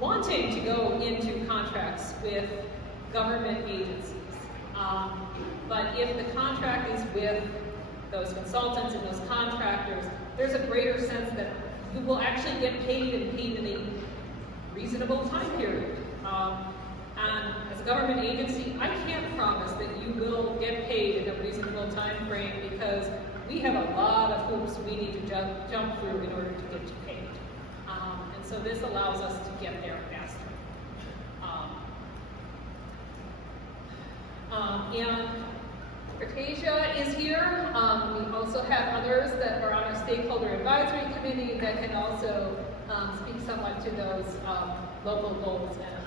wanting to go into contracts with government agencies. But if the contract is with those consultants and those contractors, there's a greater sense that you will actually get paid and paid in a reasonable time period. And as a government agency, I can't promise that you will get paid in a reasonable time frame, because we have a lot of hoops we need to jump through in order to get you paid. And so this allows us to get there faster. And Artesia is here. We also have others that are on our stakeholder advisory committee that can also speak somewhat to those local goals and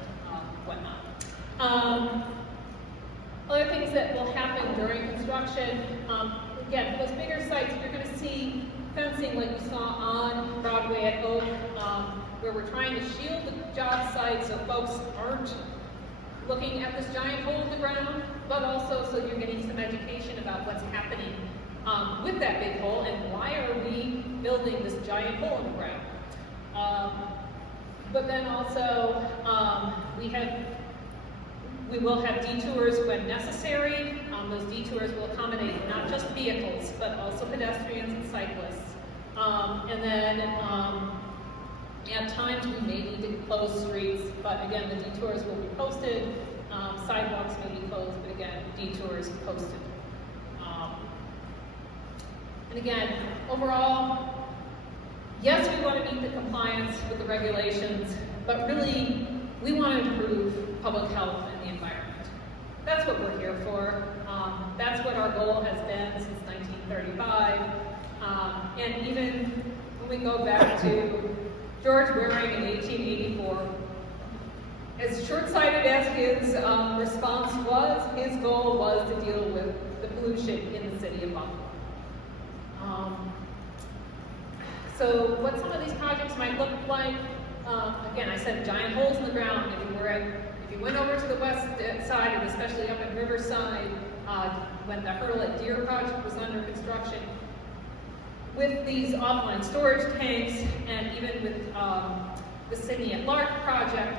whatnot. Other things that will happen during construction, again, those bigger sites, you're going to see fencing like you saw on Broadway at Oak, where we're trying to shield the job site so folks aren't looking at this giant hole in the ground, but also so you're getting some education about what's happening with that big hole and why are we building this giant hole in the ground. But then also we will have detours when necessary. Those detours will accommodate not just vehicles, but also pedestrians and cyclists. And then at times we may need to close streets, but again, the detours will be posted. Sidewalks may be closed, but again, detours posted. And again, overall, yes, we want to meet the compliance with the regulations, but really, we want to improve public health and the environment. That's what we're here for. That's what our goal has been since 1935. And even when we go back to George Waring in 1884, as short-sighted as his response was, his goal was to deal with the pollution in the city of Buffalo. So what some of these projects might look like, again, I said giant holes in the ground. If you went over to the west side, and especially up in Riverside, when the Hurdle at Deer project was under construction, with these offline storage tanks, and even with the Sydney at Lark project,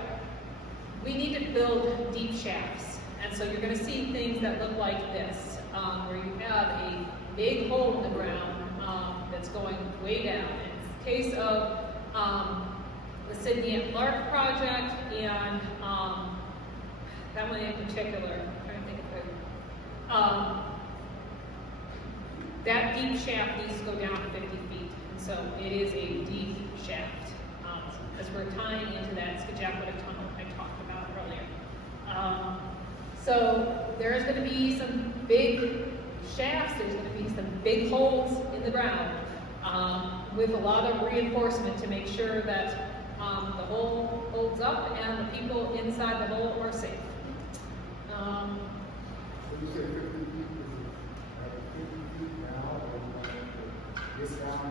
we need to build deep shafts. And so you're going to see things that look like this, where you have a big hole in the ground that's going way down. In the case of the Sydney at Lark project, and that one in particular, I'm trying to think of it. That deep shaft needs to go down 50 feet, and so it is a deep shaft, because we're tying into that Scajaquada tunnel I talked about earlier. So there's going to be some big shafts, there's going to be some big holes in the ground, with a lot of reinforcement to make sure that the hole holds up and the people inside the hole are safe. You said 50 feet, is it 50 feet now, or this down?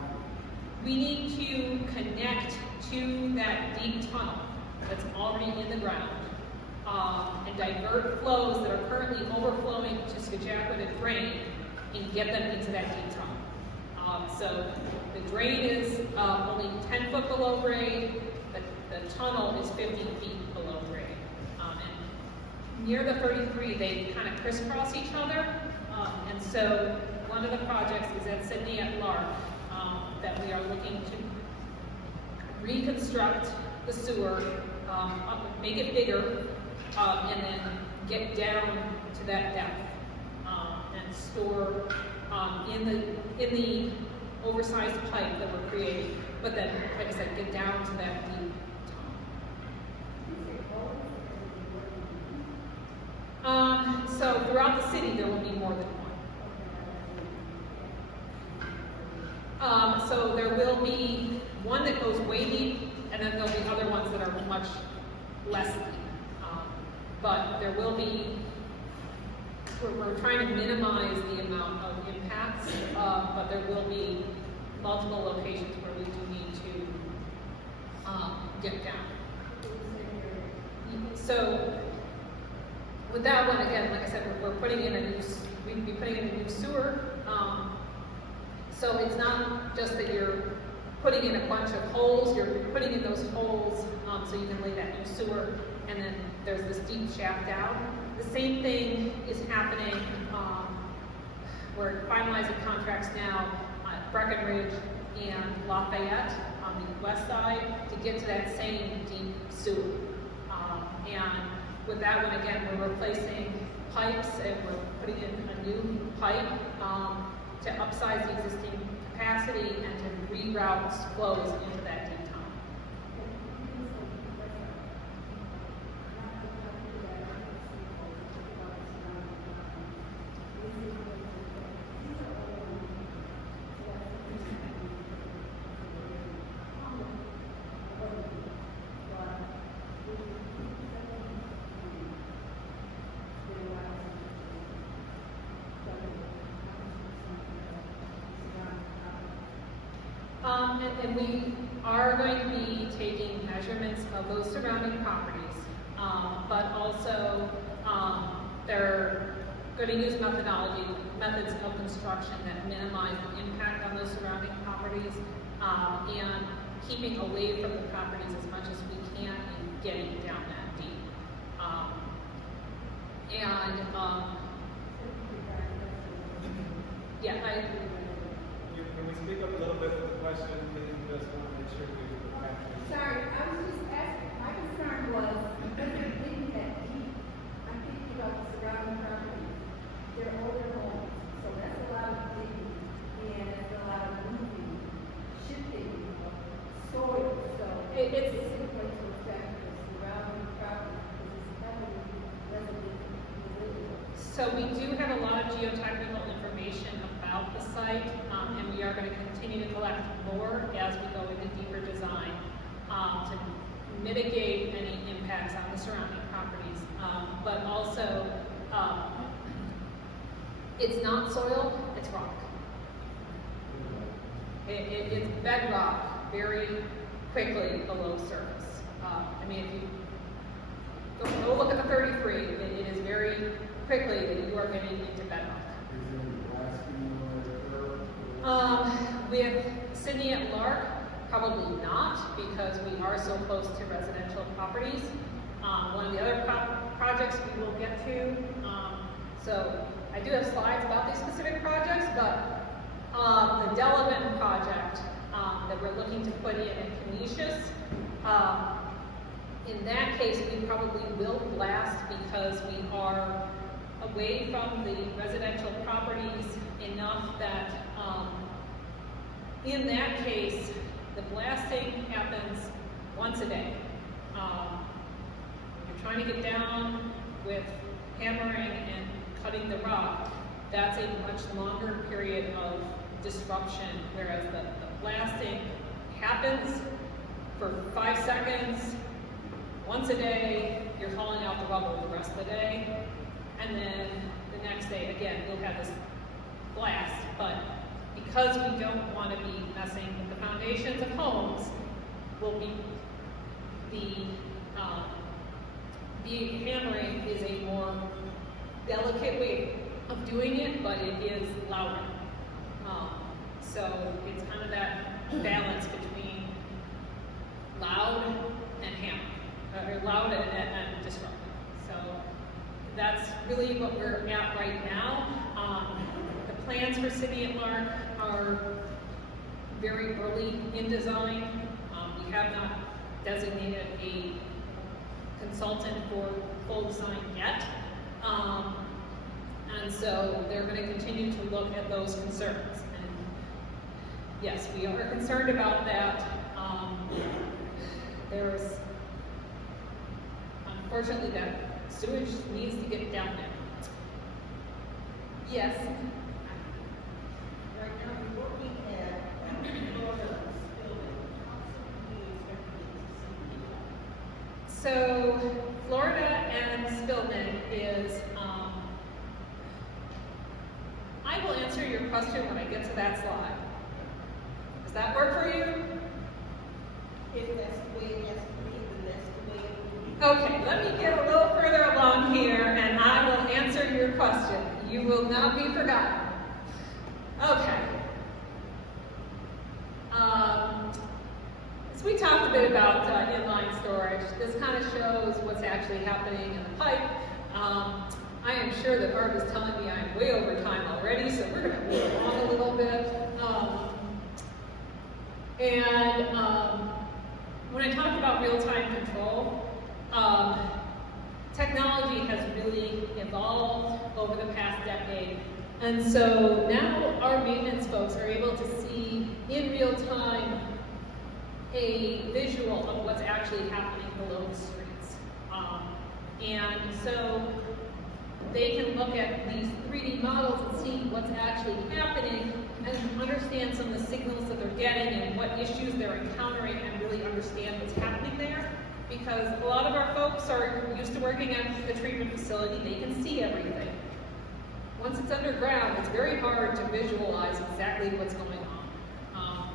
We need to connect to that deep tunnel that's already in the ground, and divert flows that are currently overflowing to Scajaquada drain and get them into that deep tunnel. So the drain is only 10 foot below grade, but the tunnel is 50 feet below grade. And near the 33, they kind of crisscross each other. And so one of the projects is at Sydney at Lark that we are looking to reconstruct the sewer, make it bigger, and then get down to that depth and store in the oversized pipe that we're creating. But then, like I said, get down to that deep. So throughout the city, there will be more than one. So there will be one that goes way deep, and then there'll be other ones that are much less deep. But there will be, we're trying to minimize the amount of impacts, but there will be multiple locations where we do need to get down. So with that one, again, like I said, we're putting in we'd be putting in a new sewer. So it's not just that you're putting in a bunch of holes, you're putting in those holes so you can lay that new sewer, and then there's this deep shaft down. The same thing is happening, we're finalizing contracts now at Breckenridge and Lafayette on the west side to get to that same deep sewer. And with that one, again, we're replacing pipes and we're putting in a new pipe to upsize the existing capacity and to reroute flows into that deep tunnel. And we are going to be taking measurements of those surrounding properties, but also they're going to use methods of construction that minimize the impact on those surrounding properties and keeping away from the properties as much as we can and getting down that deep. Can we speak up a little bit with the question, please? We just want to make sure we capture. Sorry, I was just asking, my concern was, because they're digging that deep, I'm thinking about the surrounding properties. They're older homes, so that's a lot of digging, and that's a lot of moving, shifting of soil, so it's going to affect the surrounding properties, because it's heavily residential. So we do have a lot of geotechnical information about the site, and we are going to continue to collect more as we go into deeper design to mitigate any impacts on the surrounding properties. But also, it's not soil, it's rock. It's bedrock very quickly below surface. I mean, if you go look at the 33, it is very quickly that you are getting into bedrock. With Sydney at Lark, probably not, because we are so close to residential properties. One of the other projects we will get to, so I do have slides about these specific projects, but the Delavan project that we're looking to put in Canisius, in that case, we probably will blast because we are away from the residential properties enough that in that case, the blasting happens once a day. You're trying to get down with hammering and cutting the rock. That's a much longer period of disruption, whereas the blasting happens for 5 seconds, once a day. You're hauling out the rubble the rest of the day, and then the next day, again, you'll have this blast. But because we don't want to be messing with the foundations of homes, the hammering is a more delicate way of doing it, but it is louder. So it's kind of that balance between loud and hammer, or loud and disruptive. So that's really what we're at right now. The plans for City at Lark are very early in design. We have not designated a consultant for full design yet. And so they're going to continue to look at those concerns. And yes, we are concerned about that. There's, unfortunately, that sewage needs to get down there. Yes? Right now, we're looking at Florida building. So Florida and Spillman is, I will answer your question when I get to that slide. Does that work for you? If that's the way it has to be, then that's the way it will be. Okay, let me get a little further along here and I will answer your question. You will not be forgotten. Okay. So we talked a bit about inline storage. This kind of shows what's actually happening in the pipe. I am sure that Barb is telling me I'm way over time already, so we're going to move along a little bit. When I talk about real-time control, technology has really evolved over the past decade. And so now our maintenance folks are able to see in real time a visual of what's actually happening below the streets. And so they can look at these 3D models and see what's actually happening and understand some of the signals that they're getting and what issues they're encountering and really understand what's happening there. Because a lot of our folks are used to working at the treatment facility, they can see everything. Once it's underground, it's very hard to visualize exactly what's going on.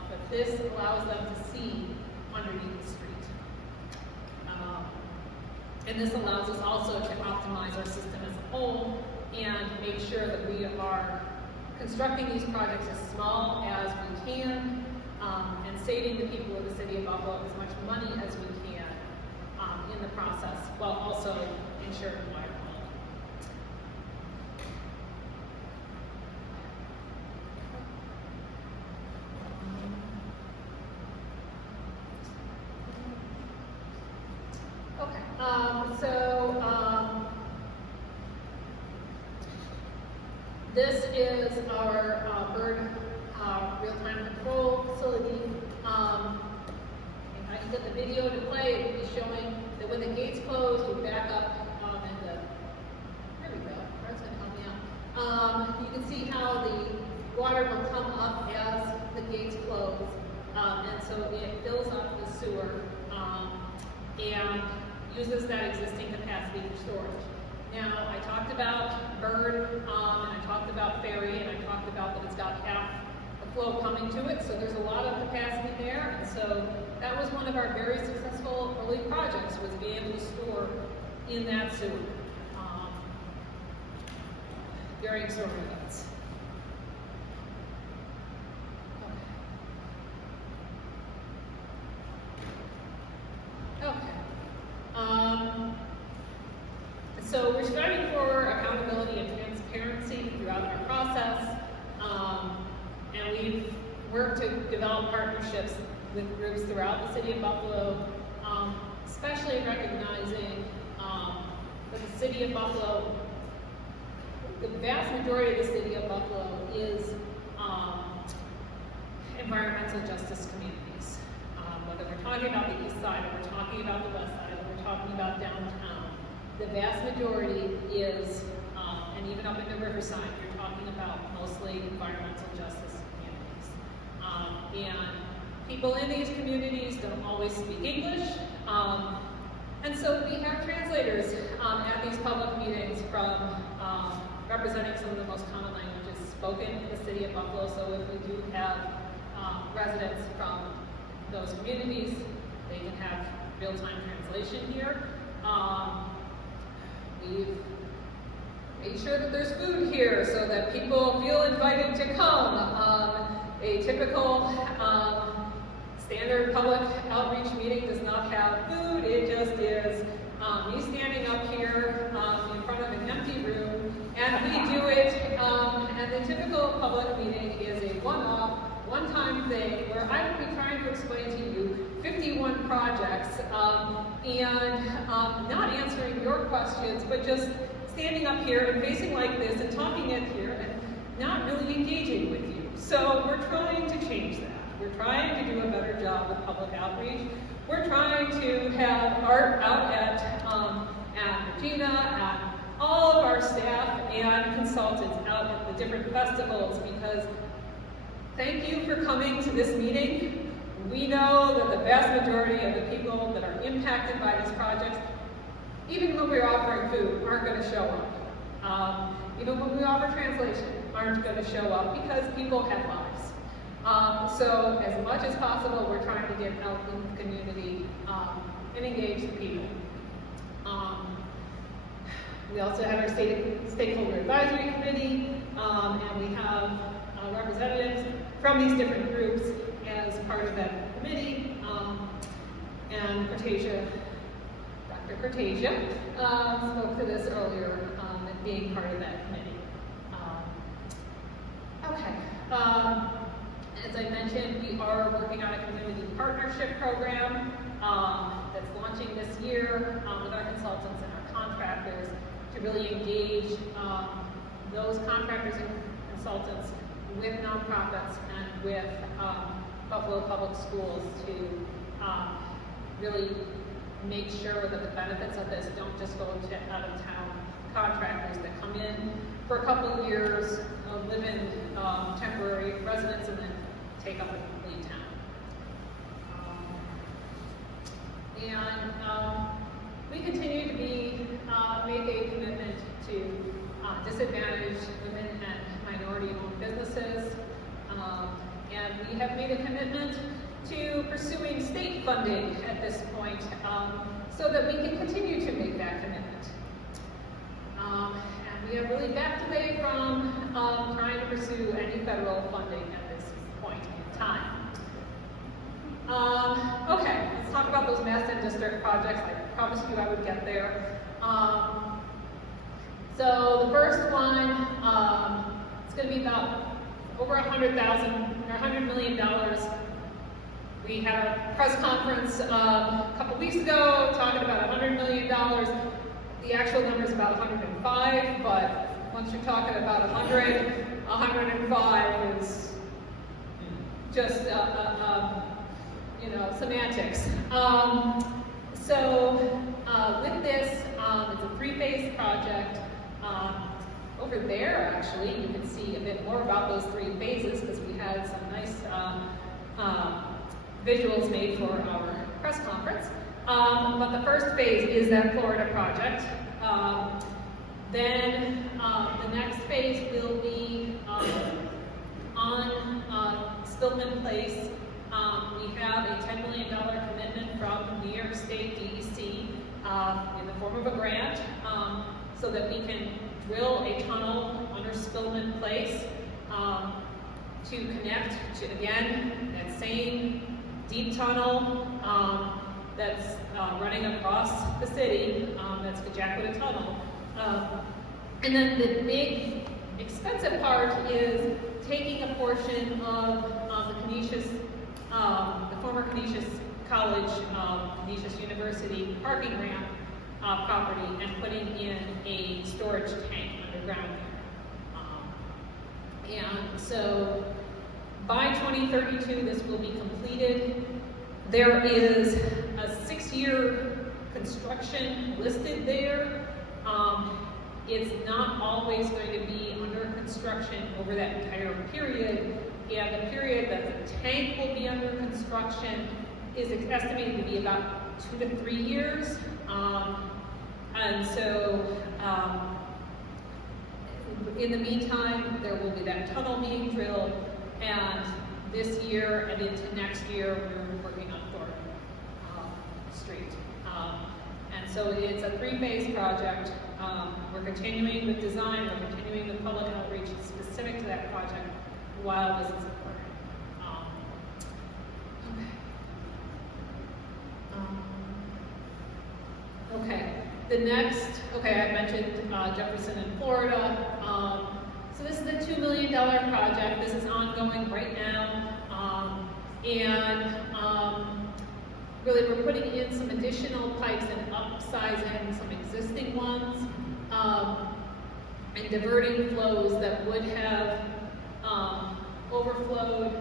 But this allows them to see underneath the street. And this allows us also to optimize our system as a whole and make sure that we are constructing these projects as small as we can and saving the people of the city of Buffalo as much money as we can in the process, while also ensuring water this is our bird real-time control facility. If I can get the video to play, it will be showing that when the gates close, we back up and there we go, Bart's gonna help me out. You can see how the water will come up as the gates close. And so it fills up the sewer and uses that existing capacity for storage. Now, I talked about bird, and I talked about ferry, and I talked about that it's got half the flow coming to it, so there's a lot of capacity there, and so that was one of our very successful early projects, was being able to store in that sewer during storm events. So we're striving for accountability and transparency throughout our process, and we've worked to develop partnerships with groups throughout the city of Buffalo, especially recognizing that the city of Buffalo, the vast majority of the city of Buffalo is environmental justice communities. Whether we're talking about the east side, or we're talking about the west side, or we're talking about downtown, the vast majority is, and even up in the Riverside, you're talking about mostly environmental justice communities. And people in these communities don't always speak English. And so we have translators at these public meetings from representing some of the most common languages spoken in the city of Buffalo. So if we do have residents from those communities, they can have real-time translation here. We've made sure that there's food here so that people feel invited to come. A typical standard public outreach meeting does not have food. It just is me standing up here in front of an which, and the typical public meeting is a one-off, one-time thing where I will be trying to explain to you 51 projects and not answering your questions, but just standing up here and facing like this and talking at here and not really engaging with you. So we're trying to change that. We're trying to do a better job with public outreach. We're trying to have art out at Regina, at all of our staff and consultants out at the different festivals, because thank you for coming to this meeting. We know that the vast majority of the people that are impacted by this project, even when we're offering food, aren't going to show up. Even when we offer translation, aren't going to show up because people have lives. So as much as possible, we're trying to get out in the community and engage the people. We also have our stakeholder advisory committee, and we have representatives from these different groups as part of that committee. And Cortasia, Dr. Cortasia, spoke to this earlier and being part of that committee. As I mentioned, we are working on a community partnership program that's launching this year with our consultants and our contractors to really engage those contractors and consultants with nonprofits and with Buffalo Public Schools to really make sure that the benefits of this don't just go to out-of-town contractors that come in for a couple of years, live in temporary residence, and then take up a complete town. We continue to make a commitment to disadvantaged women and minority-owned businesses, and we have made a commitment to pursuing state funding at this point so that we can continue to make that commitment. And we have really backed away from trying to pursue any federal funding at this point in time. Okay, let's talk about those Masten District projects. I promised you I would get there. So the first one, it's going to be about over $100 million. We had a press conference a couple weeks ago talking about $100 million. The actual number is about 105, but once you're talking about 105 is just semantics. With this, it's a three-phase project. Over there, actually, you can see a bit more about those three phases because we had some nice visuals made for our press conference. But the first phase is that Florida project. Then the next phase will be on Spillman Place. We have a $10 million commitment from New York State DEC in the form of a grant so that we can drill a tunnel under Spillman Place to connect to, again, that same deep tunnel that's running across the city, that's Scajaquada Tunnel. And then the big expensive part is taking a portion of the former Canisius College, Canisius University parking ramp property and putting in a storage tank underground there. And so by 2032, this will be completed. There is a 6-year construction listed there. It's not always going to be under construction over that entire period. And the period that the tank will be under construction is estimated to be about 2 to 3 years. And so in the meantime, there will be that tunnel being drilled, and this year and into next year, we're working on Florida Street. And so it's a three-phase project. We're continuing with design, we're continuing with public outreach specific to that project while this is occurring. Okay, the next, I mentioned Jefferson in Florida. So this is a $2 million project. This is ongoing right now. Really we're putting in some additional pipes and upsizing some existing ones, and diverting flows that would have overflowed,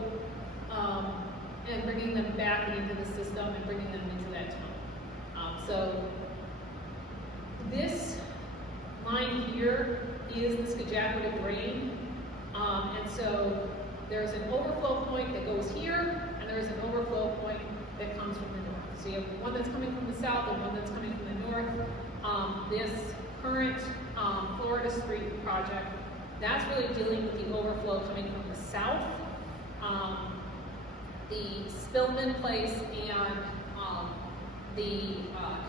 and bringing them back into the system and bringing them into that tunnel. So this line here is the Scajaquada drain, and so there's an overflow point that goes here, and there's an overflow point that comes from the north. So you have one that's coming from the south and one that's coming from the north. This current Florida Street project, that's really dealing with the overflow coming from the south. The Spillman Place and the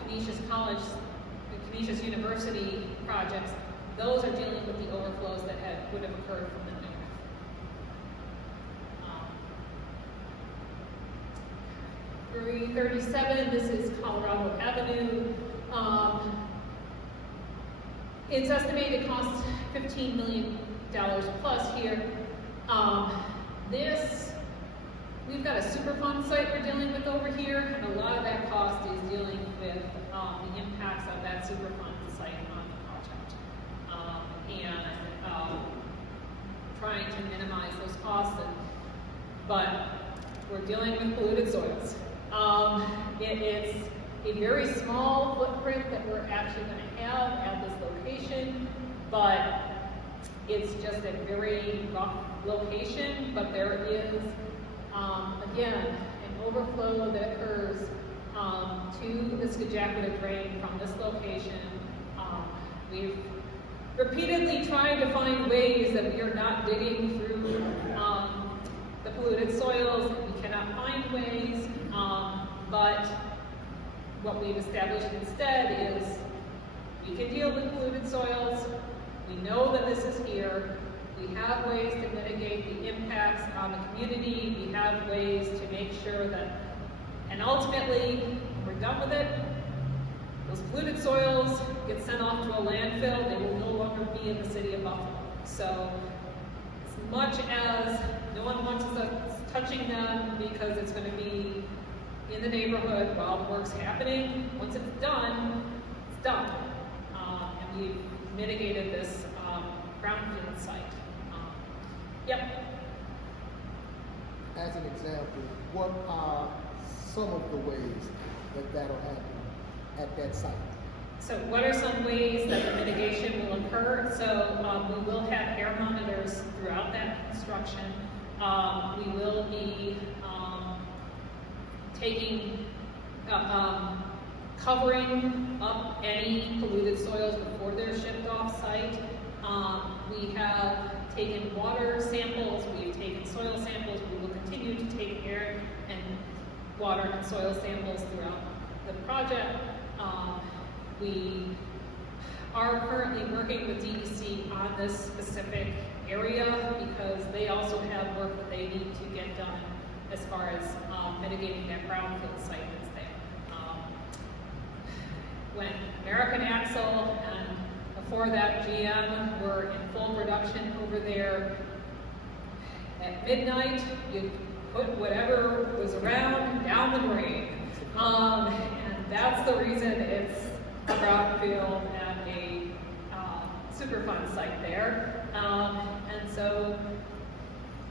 Canisius College, the Canisius University projects, those are dealing with the overflows that would have occurred from the north. 337, this is Colorado Avenue. It's estimated to cost $15 million plus here. We've got a Superfund site we're dealing with over here, and a lot of that cost is dealing with the impacts of that Superfund site on the project. Trying to minimize those costs, but we're dealing with polluted soils. It's a very small footprint that we're actually going to have at this location, but it's just a very rough location. But there is, again, an overflow that occurs to the Scajaquada drain from this location. We've repeatedly tried to find ways that we are not digging through the polluted soils. We cannot find ways, but what we've established instead is we can deal with polluted soils. We know that this is here. We have ways to mitigate the impacts on the community. We have ways to make sure that, and ultimately, we're done with it. Those polluted soils get sent off to a landfill. They will no longer be in the city of Buffalo. So, as much as no one wants us touching them because it's going to be in the neighborhood while the work's happening, once it's done, it's done. And we've mitigated this brownfield site. Yep. As an example, what are some of the ways that that'll happen at that site? So what are some ways that the mitigation will occur? So we will have air monitors throughout that construction. We will be covering up any polluted soils before they're shipped off site. We have taken water samples, we've taken soil samples, we will continue to take air and water and soil samples throughout the project. We are currently working with DEC on this specific area because they also have work that they need to get done as far as mitigating that brownfield site that's there. When American Axle and before that GM were in full production over there, at midnight you put whatever was around down the drain. And that's the reason it's a brownfield and a Superfund site there. And so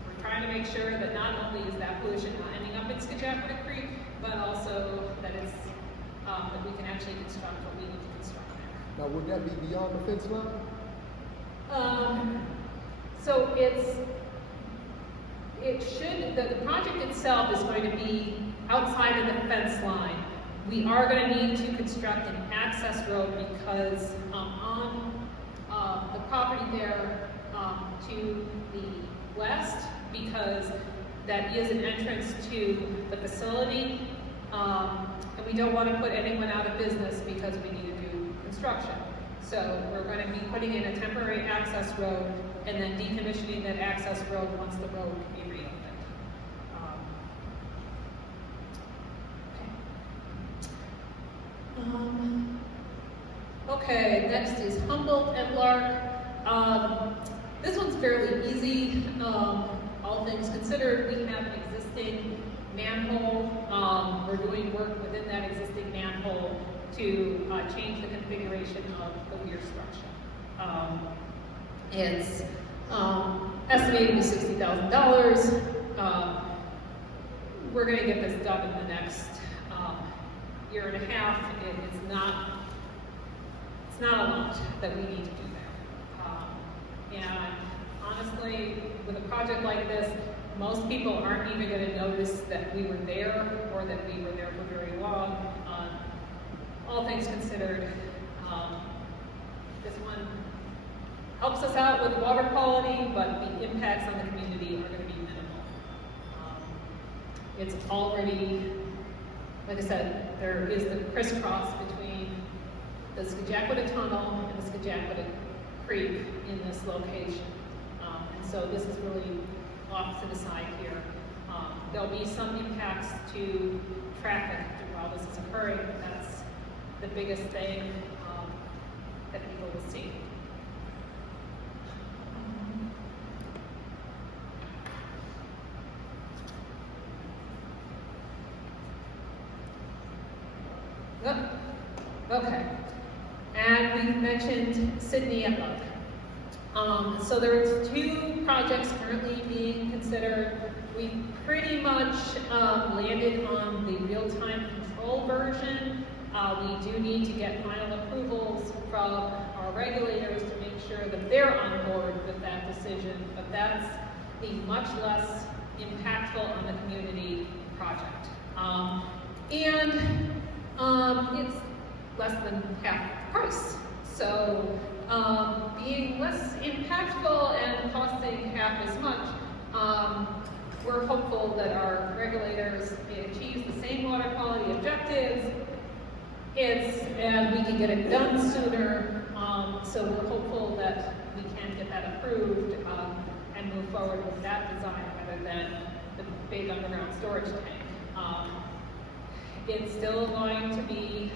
we're trying to make sure that not only is that pollution not ending up in Scajaquada Creek, but also that it's that we can actually construct what we need to construct there. Now, would that be beyond the fence line? So the project itself is going to be outside of the fence line. We are going to need to construct an access road because on the property there to the west, because that is an entrance to the facility, and we don't want to put anyone out of business because we need to do construction. So we're going to be putting in a temporary access road and then decommissioning that access road once the road can be reopened. Okay, next is Humboldt and Lark. This one's fairly easy. All things considered, we have an existing manhole. We're doing work within that existing manhole to change the configuration of the weir structure. It's estimated to be $60,000. We're going to get this done in the next year and a half. It's not a lot that we need to do there. And honestly, with a project like this, most people aren't even going to notice that we were there or that we were there for very long. All things considered, this one helps us out with water quality, but the impacts on the community are going to be minimal. It's already, like I said, there is the crisscross between the Scajaquada Tunnel and the Scajaquada Creek in this location. And so this is really off to the side here. There'll be some impacts to traffic while this is occurring, but that's the biggest thing that people will see. Okay, and we've mentioned Sydney at Love. So there's 2 projects currently being considered. We pretty much landed on the real-time control version. We do need to get final approvals from our regulators to make sure that they're on board with that decision, but that's the much less impactful on the community project. It's less than half the price. So being less impactful and costing half as much, we're hopeful that our regulators achieve the same water quality objectives, and we can get it done sooner. So we're hopeful that we can get that approved and move forward with that design rather than the big underground storage tank. It's still going to be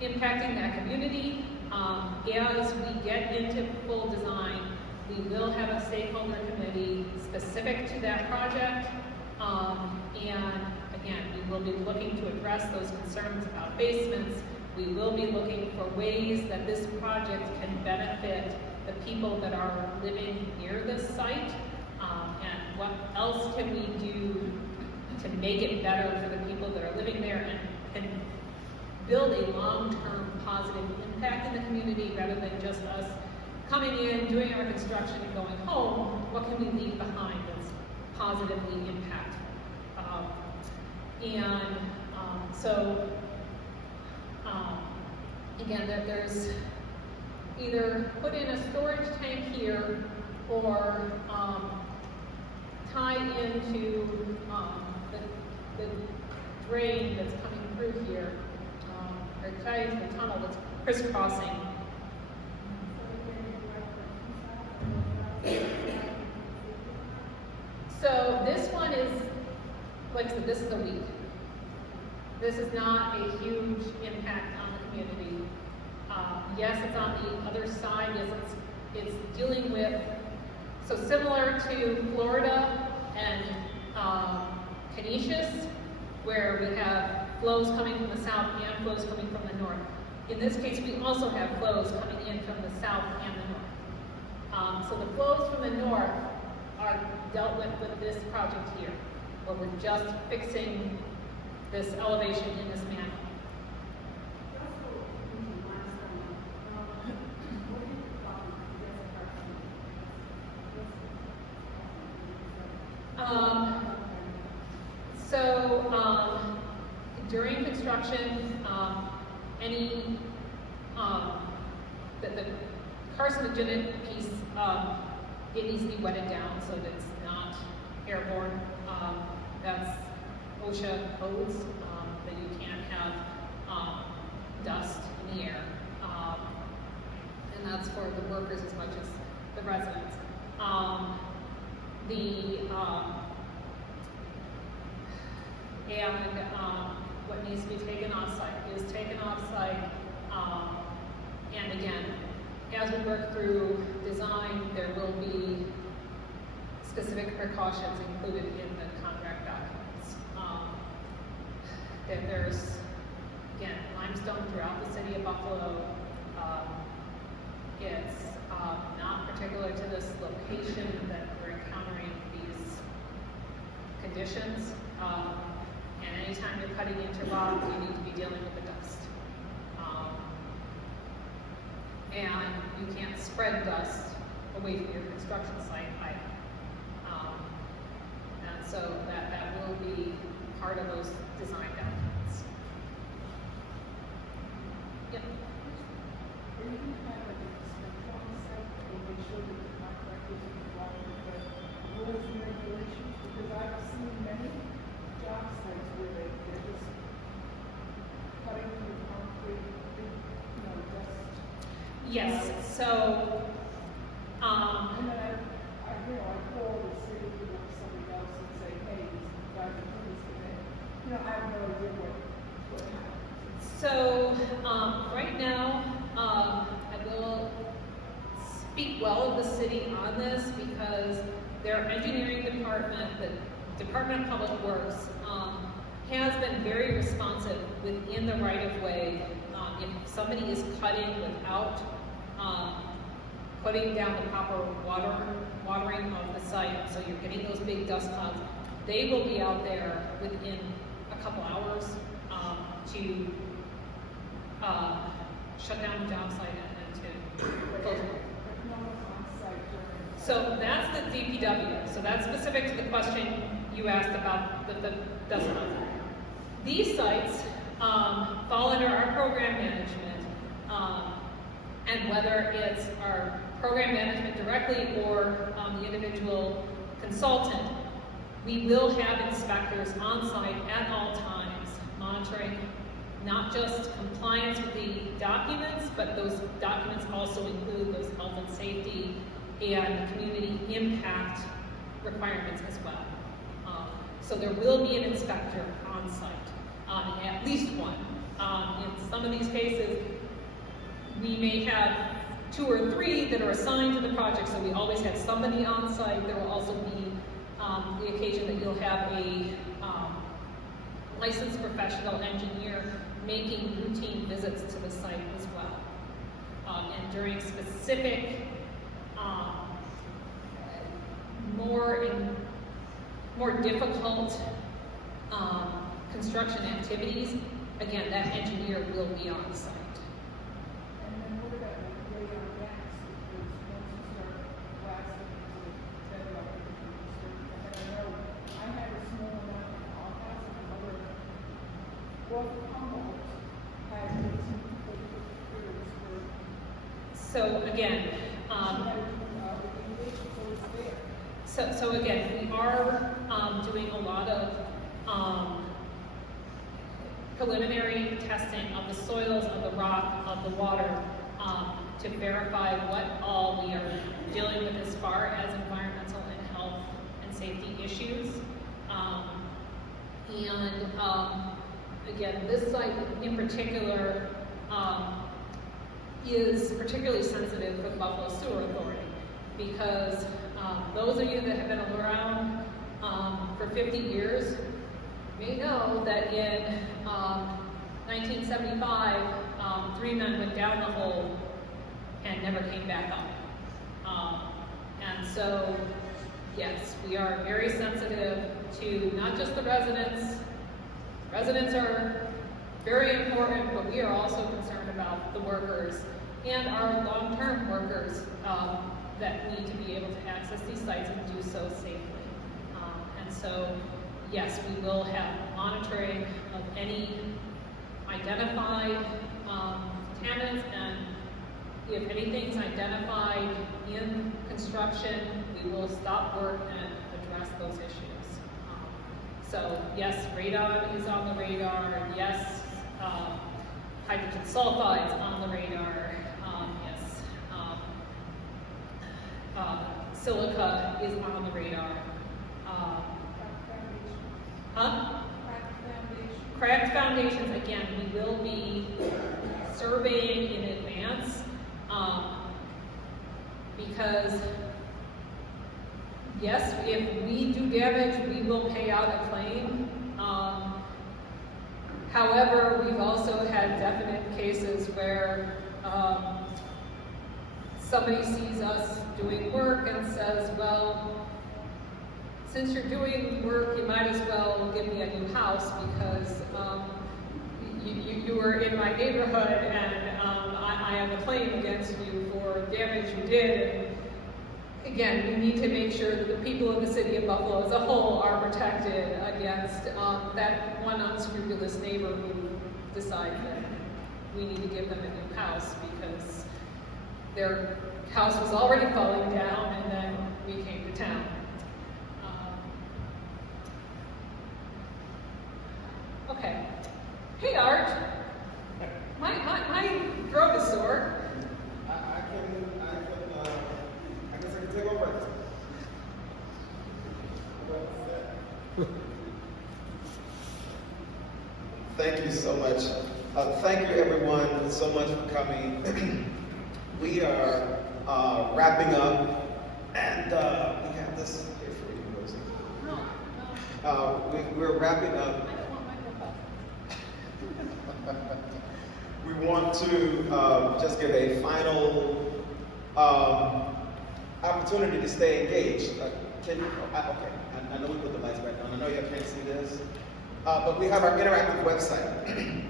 impacting that community. As we get into full design, we will have a stakeholder committee specific to that project. And again, we will be looking to address those concerns about basements. We will be looking for ways that this project can benefit the people that are living near this site. And what else can we do to make it better for the people that are living there and build a long-term positive impact in the community rather than just us coming in, doing our construction and going home. What can we leave behind that's positively impactful? Again, that there's either put in a storage tank here or tie into the drain that's coming through here, or tie into the tunnel that's crisscrossing. So this one is, like I said, this is a weed. This is not a huge impact on the community. Yes, it's on the other side. Yes, it's dealing with, so similar to Florida and Canisius, where we have flows coming from the south and flows coming from the north. In this case, we also have flows coming in from the south and the north. So the flows from the north are dealt with this project here, where we're just fixing this elevation in this manhole. During construction, any the carcinogenic piece, it needs to be wetted down so that it's not airborne. That's OSHA codes that you can't have dust in the air, and that's for the workers as much as the residents. What needs to be taken off site is taken off site, and again, as we work through design, there will be specific precautions included in the contract documents. That there's, again, limestone throughout the city of Buffalo. It's not particular to this location that we're encountering these conditions. And anytime you're cutting into rock, you need to be dealing with the dust. And you can't spread dust away from your construction site either. And so that will be part of those design documents. Yep. Because I've seen many job sites where they're just cutting through concrete, dust. Yes, so, And then I call the city or somebody else and say, hey, this guy can do this, and then, I have no idea what happens. so, right now, I will speak well of the city on this because their engineering department, the Department of Public Works, has been very responsive within the right-of-way. If somebody is cutting without putting down the proper watering of the site, so you're getting those big dust clouds, they will be out there within a couple hours to shut down the job site and to close it. So that's the DPW. So that's specific to the question you asked about the dust clouds. These sites fall under our program management, and whether it's our program management directly or the individual consultant, we will have inspectors on site at all times, monitoring not just compliance with the documents, but those documents also include those health and safety and community impact requirements as well. So there will be an inspector on site, at least one. In some of these cases, we may have 2 or 3 that are assigned to the project, so we always have somebody on site. There will also be the occasion that you'll have a licensed professional engineer making routine visits to the site as well. And during specific more difficult construction activities, again, that engineer will be on site. And then what about the radar gas? Because once you start blasting into the bedrock, and I know I had a small amount in our house and other homeowners had 18 years for. So again, so again, we are doing a lot of preliminary testing of the soils, of the rock, of the water, to verify what all we are dealing with as far as environmental and health and safety issues. Again, this site in particular is particularly sensitive for the Buffalo Sewer Authority because those of you that have been around for 50 years may know that in 1975, 3 men went down the hole and never came back up. And so, yes, we are very sensitive to not just the residents. Residents are very important, but we are also concerned about the workers and our long-term workers that need to be able to access these sites and do so safely. And so, yes, we will have monitoring of any identified contaminants, and if anything's identified in construction, we will stop work and address those issues. So yes, radon is on the radar. Yes, hydrogen sulfide is on the radar. Yes, silica is on the radar. Cracked foundations, again, we will be surveying in advance. because yes, if we do damage, we will pay out a claim. However, we've also had definite cases where somebody sees us doing work and says, well, since you're doing work, you might as well give me a new house because you were in my neighborhood and I have a claim against you for damage you did. And again, we need to make sure that the people of the city of Buffalo as a whole are protected against that one unscrupulous neighbor who decides that we need to give them a new house because their house was already falling down and then we came to town. Okay. Hey, Art. My throat is sore. I guess I can take over. Thank you so much. Thank you everyone so much for coming. We are wrapping up, and we have this here for you, Rosie. We're wrapping up. We want to just give a final opportunity to stay engaged. Okay, I know we put the lights back on. I know you can't see this, but we have our interactive website.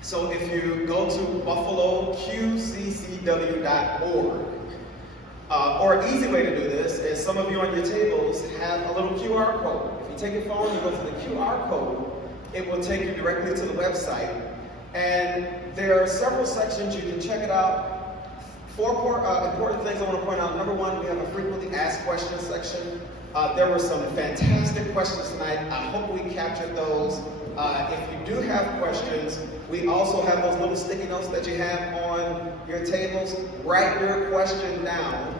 So if you go to buffaloqccw.org, or an easy way to do this is some of you on your tables have a little QR code. If you take your phone and go to the QR code, it will take you directly to the website. And there are several sections, you can check it out. Four important things I want to point out. Number one, we have a frequently asked questions section. There were some fantastic questions tonight. I hope we captured those. If you do have questions, we also have those little sticky notes that you have on your tables. Write your question down.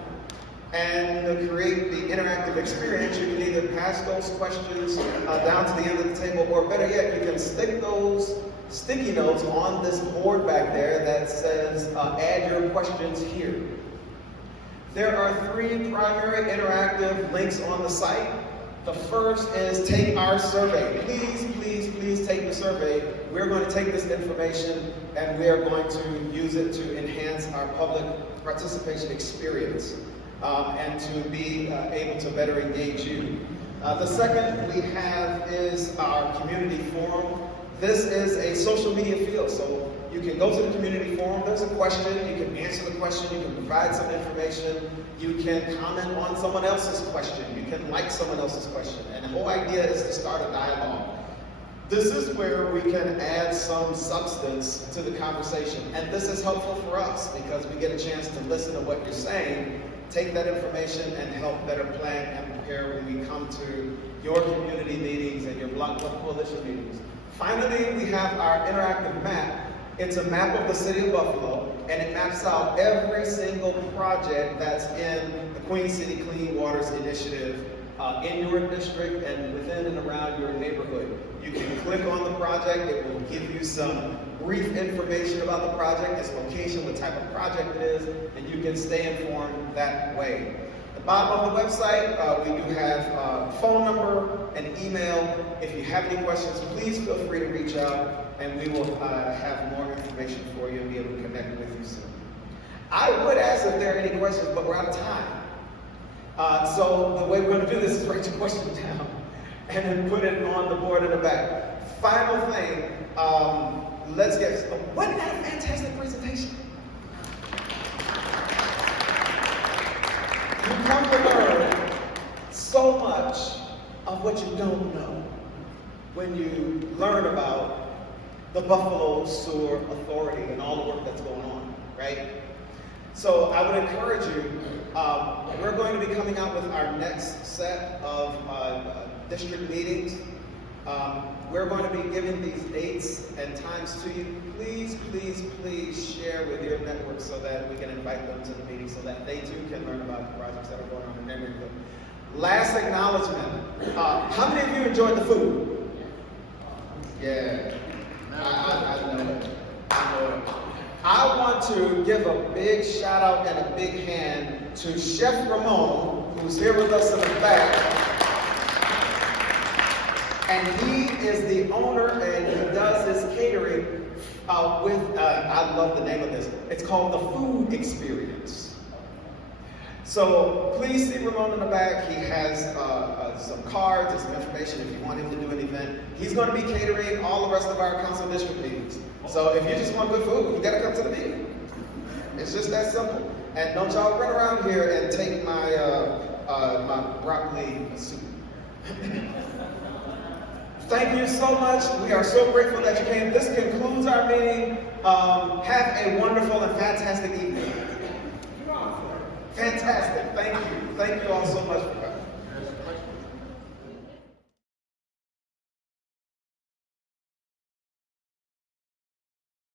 And to create the interactive experience, you can either pass those questions down to the end of the table, or better yet, you can stick those sticky notes on this board back there that says, add your questions here. There are 3 primary interactive links on the site. The first is take our survey. Please, please, please take the survey. We're going to take this information and we are going to use it to enhance our public participation experience and to be able to better engage you. The second we have is our community forum. This is a social media field, so you can go to the community forum, there's a question, you can answer the question, you can provide some information, you can comment on someone else's question, you can like someone else's question, and the whole idea is to start a dialogue. This is where we can add some substance to the conversation, and this is helpful for us because we get a chance to listen to what you're saying, take that information and help better plan and prepare when we come to your community meetings and your Block Club Coalition meetings. Finally, we have our interactive map. It's a map of the city of Buffalo, and it maps out every single project that's in the Queen City Clean Waters Initiative in your district and within and around your neighborhood. You can click on the project. It will give you some brief information about the project, its location, what type of project it is, and you can stay informed that way. At the bottom of the website, we do have a phone number and email. If you have any questions, please feel free to reach out, and we will have more information for you and be able to connect with you soon. I would ask if there are any questions, but we're out of time. So the way we're going to do this is write your question down and then put it on the board in the back. Final thing, let's get, wasn't that a fantastic presentation? You come to learn so much of what you don't know when you learn about the Buffalo Sewer Authority and all the work that's going on, right? So I would encourage you, we're going to be coming out with our next set of district meetings. We're going to be giving these dates and times to you. Please, please, please share with your network so that we can invite them to the meeting so that they too can learn about the projects that are going on in their neighborhood. Last acknowledgement. How many of you enjoyed the food? Yeah, I know it. I know it. I want to give a big shout out and a big hand to Chef Ramon, who's here with us in the back. And he is the owner and he does his catering I love the name of this. It's called the Food Experience. So please see Ramon in the back. He has some cards and some information if you want him to do an event. He's going to be catering all the rest of our council district meetings. So if you just want good food, you got to come to the meeting. It's just that simple. And don't y'all run around here and take my my broccoli soup. Thank you so much. We are so grateful that you came. This concludes our meeting. Have a wonderful and fantastic evening. Fantastic. Thank you. Thank you all so much for coming.